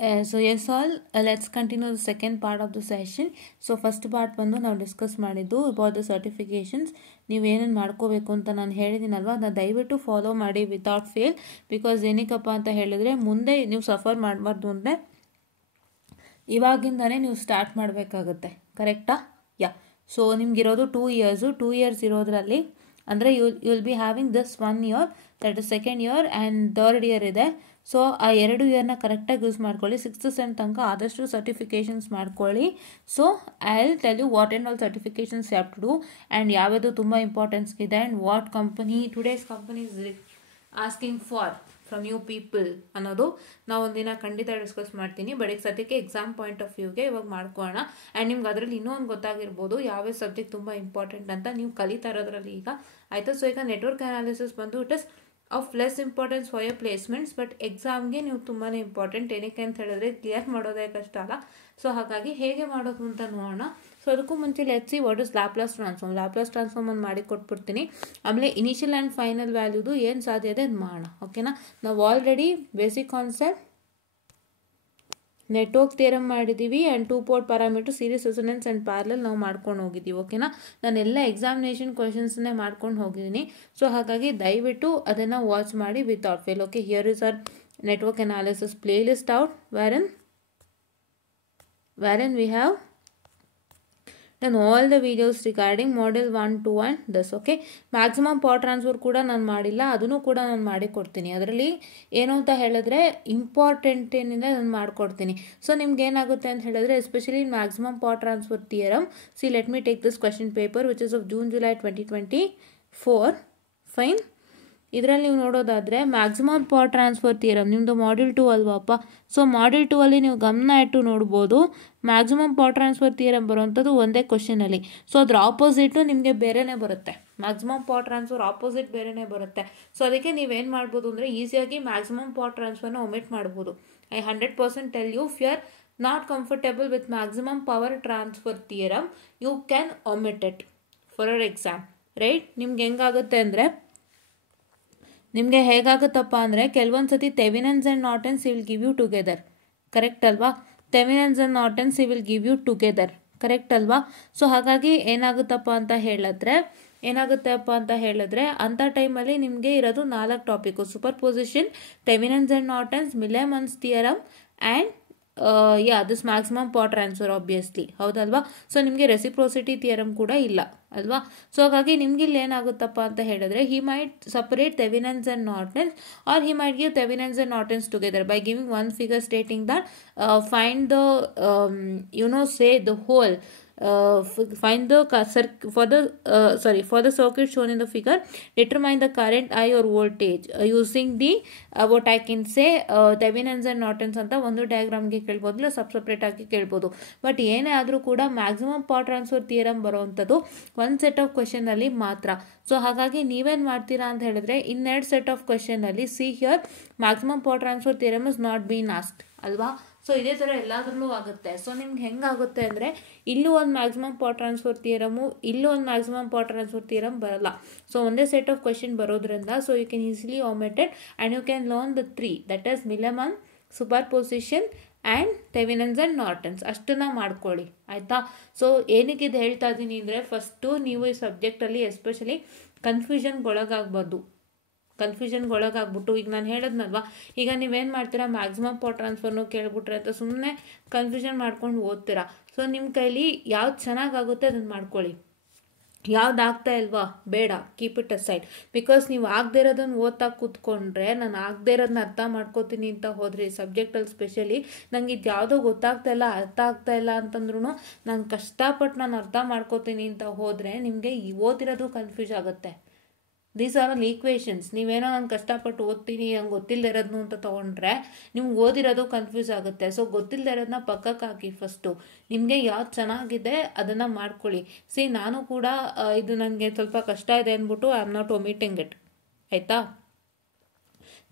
So yes all, let's continue the second part of the session. So first part ಬಂದು ನಾವು discuss ಮಾಡಿದ್ದು about the certifications. ನೀವು ಏನೇನು ಮಾಡ್ಕೋಬೇಕು ಅಂತ ನಾನು ಹೇಳಿದ್ದೀನಲ್ವಾ, ಅದನ್ನ ದಯವಿಟ್ಟು ಫಾಲೋ ಮಾಡಿ ವಿತೌಟ್ ಫೇಲ್. ಬಿಕಾಸ್ ಏನಕ್ಕಪ್ಪ ಅಂತ ಹೇಳಿದ್ರೆ ಮುಂದೆ ನೀವು ಸಫರ್ ಮಾಡಬಾರ್ದು ಅಂದರೆ ಇವಾಗಿಂದಾನೇ ನೀವು ಸ್ಟಾರ್ಟ್ ಮಾಡಬೇಕಾಗುತ್ತೆ. ಕರೆಕ್ಟಾ? ಯಾ. ಸೊ ನಿಮ್ಗಿರೋದು 2 ಇಯರ್ಸ್ ಇರೋದ್ರಲ್ಲಿ ಅಂದರೆ you will be having this 1 year, that is second year and third year ಇದೆ. ಸೊ ಆ 2 ಇಯರ್ನ ಕರೆಕ್ಟಾಗಿ ಯೂಸ್ ಮಾಡ್ಕೊಳ್ಳಿ. 6th ಸೆಮ್ ತನಕ ಆದಷ್ಟು ಸರ್ಟಿಫಿಕೇಷನ್ಸ್ ಮಾಡ್ಕೊಳ್ಳಿ. So I will tell you what and all certifications you have to do and ಯಾವ್ಯಾವುದು ತುಂಬ importance ಇದೆ and what company today's company is asking for from you people ಅನ್ನೋದು ನಾವು ಒಂದಿನ ಖಂಡಿತ ಡಿಸ್ಕಸ್ ಮಾಡ್ತೀನಿ. ಬಟ್ ಈಗ ಸದ್ಯಕ್ಕೆ ಎಕ್ಸಾಮ್ ಪಾಯಿಂಟ್ ಆಫ್ ವ್ಯೂಗೆ ಇವಾಗ ಮಾಡ್ಕೊಳ್ಳೋಣ. ಆ್ಯಂಡ್ ನಿಮ್ಗೆ ಅದರಲ್ಲಿ ಇನ್ನೊಂದು ಗೊತ್ತಾಗಿರ್ಬೋದು ಯಾವ್ಯಾವ ಸಬ್ಜೆಕ್ಟ್ ತುಂಬ ಇಂಪಾರ್ಟೆಂಟ್ ಅಂತ ನೀವು ಕಲಿತಾ ಇರೋದ್ರಲ್ಲಿ ಈಗ ಆಯಿತಾ. ಸೊ ಈಗ ನೆಟ್ವರ್ಕ್ ಅನಾಲಿಸಿಸ್ ಬಂದು it is of less importance for your placements, but ಎಕ್ಸಾಮ್ಗೆ ನೀವು ತುಂಬಾ ಇಂಪಾರ್ಟೆಂಟ್. ಏನಕ್ಕೆ ಅಂತ ಹೇಳಿದ್ರೆ ಕ್ಲಿಯರ್ ಮಾಡೋದೇ ಕಷ್ಟ ಅಲ್ಲ. ಸೊ ಹಾಗಾಗಿ ಹೇಗೆ ಮಾಡೋದು ಅಂತ ನೋಡೋಣ. ಸೊ ಅದಕ್ಕೂ ಮುಂಚೆ let's see what is Laplace transform. Laplace transform ಒಂದು ಮಾಡಿ ಕೊಟ್ಬಿಡ್ತೀನಿ. ಆಮೇಲೆ ಇನಿಷಿಯಲ್ ಆ್ಯಂಡ್ ಫೈನಲ್ ವ್ಯಾಲ್ಯೂದು ಏನು ಸಾಧ್ಯ ಇದೆ ಅದು ಮಾಡೋಣ. ಓಕೆನಾ? ನಾವು already basic concept network theorem ಮಾಡಿದ್ದೀವಿ and 2 port parameter series resonance and parallel ನಾವು ಮಾಡ್ಕೊಂಡು ಹೋಗಿದ್ದೀವಿ. ಓಕೆನಾ? ನಾನೆಲ್ಲ ಎಕ್ಸಾಮಿನೇಷನ್ ಕ್ವೆಶನ್ಸ್ನೇ ಮಾಡ್ಕೊಂಡು ಹೋಗಿದ್ದೀನಿ. ಸೊ ಹಾಗಾಗಿ ದಯವಿಟ್ಟು ಅದನ್ನು ವಾಚ್ ಮಾಡಿ without fail. Okay, here is our network analysis play list out wherein we have done all the videos regarding model 1, 2 and this. Okay, maximum power transfer ಕೂಡ ನಾನು ಮಾಡಿಲ್ಲ, ಅದನ್ನು ಕೂಡ ನಾನು ಮಾಡಿ ಕೊಡ್ತೀನಿ. ಅದರಲ್ಲಿ ಏನು ಅಂತ ಹೇಳಿದ್ರೆ ಇಂಪಾರ್ಟೆಂಟ್ ಏನಿದೆ ನಾನು ಮಾಡಿಕೊಡ್ತೀನಿ. ಸೊ ನಿಮ್ಗೆ ಏನಾಗುತ್ತೆ ಅಂತ ಹೇಳಿದ್ರೆ especially maximum power transfer theorem. C let me take this question paper which is of June, July 2024. Fine. ಇದರಲ್ಲಿ ನೀವು ನೋಡೋದಾದರೆ ಮ್ಯಾಕ್ಸಿಮಮ್ ಪವರ್ ಟ್ರಾನ್ಸ್ಫರ್ ಥಿಯರಮ್ ನಿಮ್ಮದು ಮಾಡ್ಯೂಲ್ 2 ಅಲ್ವಾಪ್ಪ. ಸೊ ಮಾಡ್ಯೂಲ್ 2 ಅಲ್ಲಿ ನೀವು ಗಮನ ಇಟ್ಟು ನೋಡ್ಬೋದು ಮ್ಯಾಕ್ಸಿಮಮ್ ಪವರ್ ಟ್ರಾನ್ಸ್ಫರ್ ಥಿಯರಮ್ ಬರುವಂಥದ್ದು ಒಂದೇ ಕ್ವಶನಲ್ಲಿ. ಸೊ ಅದ್ರ ಆಪೋಸಿಟು ನಿಮಗೆ ಬೇರೆನೇ ಬರುತ್ತೆ. ಮ್ಯಾಕ್ಸಿಮಮ್ ಪವರ್ ಟ್ರಾನ್ಸ್ಫರ್ ಆಪೋಸಿಟ್ ಬೇರೆನೇ ಬರುತ್ತೆ. ಸೊ ಅದಕ್ಕೆ ನೀವೇನು ಮಾಡ್ಬೋದು ಅಂದರೆ ಈಸಿಯಾಗಿ ಮ್ಯಾಕ್ಸಿಮಮ್ ಪವರ್ ಟ್ರಾನ್ಸ್ಫರ್ನ ಒಮಿಟ್ ಮಾಡ್ಬೋದು. I 100% tell you, if you are not comfortable with maximum power transfer theorem you can omit it for our exam. Right? ನಿಮ್ಗೆ ಹೆಂಗಾಗುತ್ತೆ ಅಂದರೆ ನಿಮಗೆ ಹೇಗಾಗುತ್ತಪ್ಪ ಅಂದರೆ ಕೆಲವೊಂದು ಸತಿ Thevenin's and Norton's will give you together. Correct ಅಲ್ವಾ? Thevenin's and Norton's will give you together. Correct ಅಲ್ವಾ? ಸೊ ಹಾಗಾಗಿ ಏನಾಗುತ್ತಪ್ಪ ಅಂತ ಹೇಳಿದ್ರೆ ಅಂಥ ಟೈಮಲ್ಲಿ ನಿಮಗೆ ಇರೋದು 4 topic: super position, Thevenin's and Norton's, Millman's theorem and this maximum power transfer obviously. ಹೌದಲ್ವಾ? ಸೊ ನಿಮಗೆ ರೆಸಿಪ್ರೋಸಿಟಿ ಥಿಯರಮ್ ಕೂಡ ಇಲ್ಲ ಅಲ್ವಾ? ಸೊ ಹಾಗಾಗಿ ನಿಮ್ಗೆ ಇಲ್ಲಿ ಏನಾಗುತ್ತಪ್ಪ ಅಂತ ಹೇಳಿದ್ರೆ he might separate Thevenin's and Norton's or he might give Thevenin's and Norton's together by giving one figure stating that find the say the whole find the for the circuit shown in the figure, determine the current I or voltage using the what I can say Thevenins and Nortons ಅಂತ ಒಂದು ಡಯಾಗ್ರಾಮ್ಗೆ ಕೇಳ್ಬೋದು, ಇಲ್ಲ separate ಆಗಿ ಕೇಳ್ಬೋದು. But ಏನೇ ಆದರೂ ಕೂಡ maximum power transfer theorem ಬರೋವಂಥದ್ದು ಒಂದು ಸೆಟ್ ಆಫ್ ಕ್ವೆಶನಲ್ಲಿ ಮಾತ್ರ. ಸೊ ಹಾಗಾಗಿ ನೀವೇನು ಮಾಡ್ತೀರಾ ಅಂತ ಹೇಳಿದ್ರೆ ಇನ್ನೆರಡು ಸೆಟ್ ಆಫ್ ಕ್ವೆಶನಲ್ಲಿ see here maximum power transfer theorem is not been asked ಅಲ್ವಾ? ಸೊ ಇದೇ ಥರ ಎಲ್ಲದರಲ್ಲೂ ಆಗುತ್ತೆ. ಸೊ ನಿಮ್ಗೆ ಹೆಂಗಾಗುತ್ತೆ ಅಂದರೆ ಇಲ್ಲೂ ಒಂದು ಮ್ಯಾಕ್ಸಿಮಮ್ ಪವರ್ ಟ್ರಾನ್ಸ್ಫರ್ ಥಿಯರಮು, ಇಲ್ಲೂ ಒಂದು ಮ್ಯಾಕ್ಸಿಮಮ್ ಪವರ್ ಟ್ರಾನ್ಸ್ಫರ್ ಥಿಯರಮ್ ಬರಲ್ಲ. ಸೊ ಒಂದೇ ಸೆಟ್ ಆಫ್ ಕ್ವೆಶನ್ ಬರೋದ್ರಿಂದ so you can easily omitted and you can learn the 3, that is Millman, superposition and Thevenin's and Norton's. ಅಷ್ಟನ್ನ ಮಾಡ್ಕೊಳ್ಳಿ ಆಯಿತಾ. So ಏನಕ್ಕೆ ಇದು ಹೇಳ್ತಾ ಇದ್ದೀನಿ ಅಂದರೆ ಫಸ್ಟು ನೀವು ಈ ಸಬ್ಜೆಕ್ಟಲ್ಲಿ ಎಸ್ಪೆಷಲಿ ಕನ್ಫ್ಯೂಷನ್ಗೊಳಗಾಗ್ಬಿಟ್ಟು ಈಗ ನಾನು ಹೇಳಿದ್ನಲ್ವಾ, ಈಗ ನೀವೇನು ಮಾಡ್ತೀರಾ ಮ್ಯಾಕ್ಸಿಮಮ್ ಪವರ್ ಟ್ರಾನ್ಸ್ಫರ್ನು ಕೇಳ್ಬಿಟ್ರೆ ಅಂತ ಸುಮ್ಮನೆ ಕನ್ಫ್ಯೂಷನ್ ಮಾಡ್ಕೊಂಡು ಓದ್ತೀರಾ. ಸೊ ನಿಮ್ಮ ಕೈಲಿ ಯಾವ್ದು ಚೆನ್ನಾಗಾಗುತ್ತೆ ಅದನ್ನು ಮಾಡ್ಕೊಳ್ಳಿ. ಯಾವ್ದು ಆಗ್ತಾ ಇಲ್ವಾ ಬೇಡ, ಕೀಪ್ ಇಟ್ ಅಸೈಡ್. ಬಿಕಾಸ್ ನೀವು ಆಗದೆ ಇರೋದನ್ನು ಓದ್ತಾ ಕೂತ್ಕೊಂಡ್ರೆ ನಾನು ಆಗದೆ ಇರೋದನ್ನ ಅರ್ಥ ಮಾಡ್ಕೋತೀನಿ ಅಂತ ಹೋದ್ರಿ ಸಬ್ಜೆಕ್ಟಲ್ಲಿ ಸ್ಪೆಷಲಿ ನಂಗೆ ಇದು ಯಾವುದೋ ಅರ್ಥ ಆಗ್ತಾ ಇಲ್ಲ ಅಂತಂದ್ರೂ ನಾನು ಕಷ್ಟಪಟ್ಟು ನಾನು ಅರ್ಥ ಮಾಡ್ಕೋತೀನಿ ಅಂತ ಹೋದರೆ ನಿಮಗೆ ಓದಿರೋದು ಕನ್ಫ್ಯೂಸ್ ಆಗುತ್ತೆ. These are all equations. ನೀವೇನೋ ನಾನು ಕಷ್ಟಪಟ್ಟು ಓದ್ತೀನಿ ನಂಗೆ ಗೊತ್ತಿಲ್ಲದೆ ಇರೋದನ್ನು ಅಂತ ತೊಗೊಂಡ್ರೆ ನಿಮ್ಗೆ ಓದಿರೋದು ಕನ್ಫ್ಯೂಸ್ ಆಗುತ್ತೆ. ಸೊ ಗೊತ್ತಿಲ್ಲದೆ ಇರೋದನ್ನ ಪಕ್ಕಕ್ಕೆ ಹಾಕಿ. ಫಸ್ಟು ನಿಮಗೆ ಯಾವ್ದು ಚೆನ್ನಾಗಿದೆ ಅದನ್ನು ಮಾಡ್ಕೊಳ್ಳಿ. ಸಿ ನಾನು ಕೂಡ ಇದು ನನಗೆ ಸ್ವಲ್ಪ ಕಷ್ಟ ಇದೆ ಅಂದ್ಬಿಟ್ಟು I am not omitting it ಆಯಿತಾ.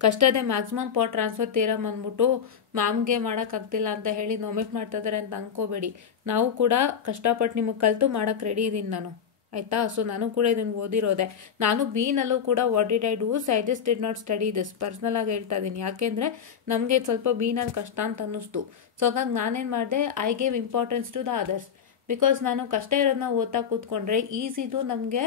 ಕಷ್ಟ ಇದೆ ಮ್ಯಾಕ್ಸಿಮಮ್ ಪವರ್ ಟ್ರಾನ್ಸ್ಫರ್ ಥಿಯರಮ್ ಅಂದ್ಬಿಟ್ಟು ಮ್ಯಾಮ್ಗೆ ಮಾಡೋಕ್ಕಾಗ್ತಿಲ್ಲ ಅಂತ ಹೇಳಿ ಒಮಿಟ್ ಮಾಡ್ತಾ ಇದ್ದಾರೆ ಅಂತ ಅಂದ್ಕೋಬೇಡಿ. ನಾವು ಕೂಡ ಕಷ್ಟಪಟ್ಟು ನಿಮಗೆ ಕಲಿತು ಮಾಡೋಕ್ಕೆ ರೆಡಿ ಇದ್ದೀನಿ ನಾನು. ಆಯಿತಾ. ಸೊ ಇದೇ ಥರ ಎಲ್ಲದರಲ್ಲೂ ಆಗುತ್ತೆ. ಸೊ ನಿಮ್ಗೆ ಹೆಂಗಾಗುತ್ತೆ ಅಂದರೆ ಇಲ್ಲೂ ಒಂದು maximum power transfer theorem is not been asked ಅಲ್ವಾ? ಸೊ ಒಂದೇ ಸೆಟ್ ಆಫ್ ಕ್ವೆಶನಲ್ಲಿ see here maximum power transfer theorem ನಿಮಗೆ ಗೊತ್ತಾಗಿದೆ. ಆಯಿತಾ. ಸೊ ನಾನು ಕೂಡ ಇದನ್ನು ಓದಿರೋದೆ. ನಾನು ಬಿನಲ್ಲೂ ಕೂಡ what did I dos I just did not study this personal ಆಗಿ ಹೇಳ್ತಾ ಇದ್ದೀನಿ. ಯಾಕೆಂದರೆ ನಮಗೆ ಸ್ವಲ್ಪ ಬಿನಲ್ಲಿ ಕಷ್ಟ ಅಂತ ಅನ್ನಿಸ್ತು. ಸೊ ಹಾಗಾಗಿ ನಾನೇನು ಮಾಡಿದೆ, I gave importance to the others. Because ನಾನು ಕಷ್ಟ ಇರೋದನ್ನ ಓದ್ತಾ ಕೂತ್ಕೊಂಡ್ರೆ ಈಸಿದು ನಮಗೆ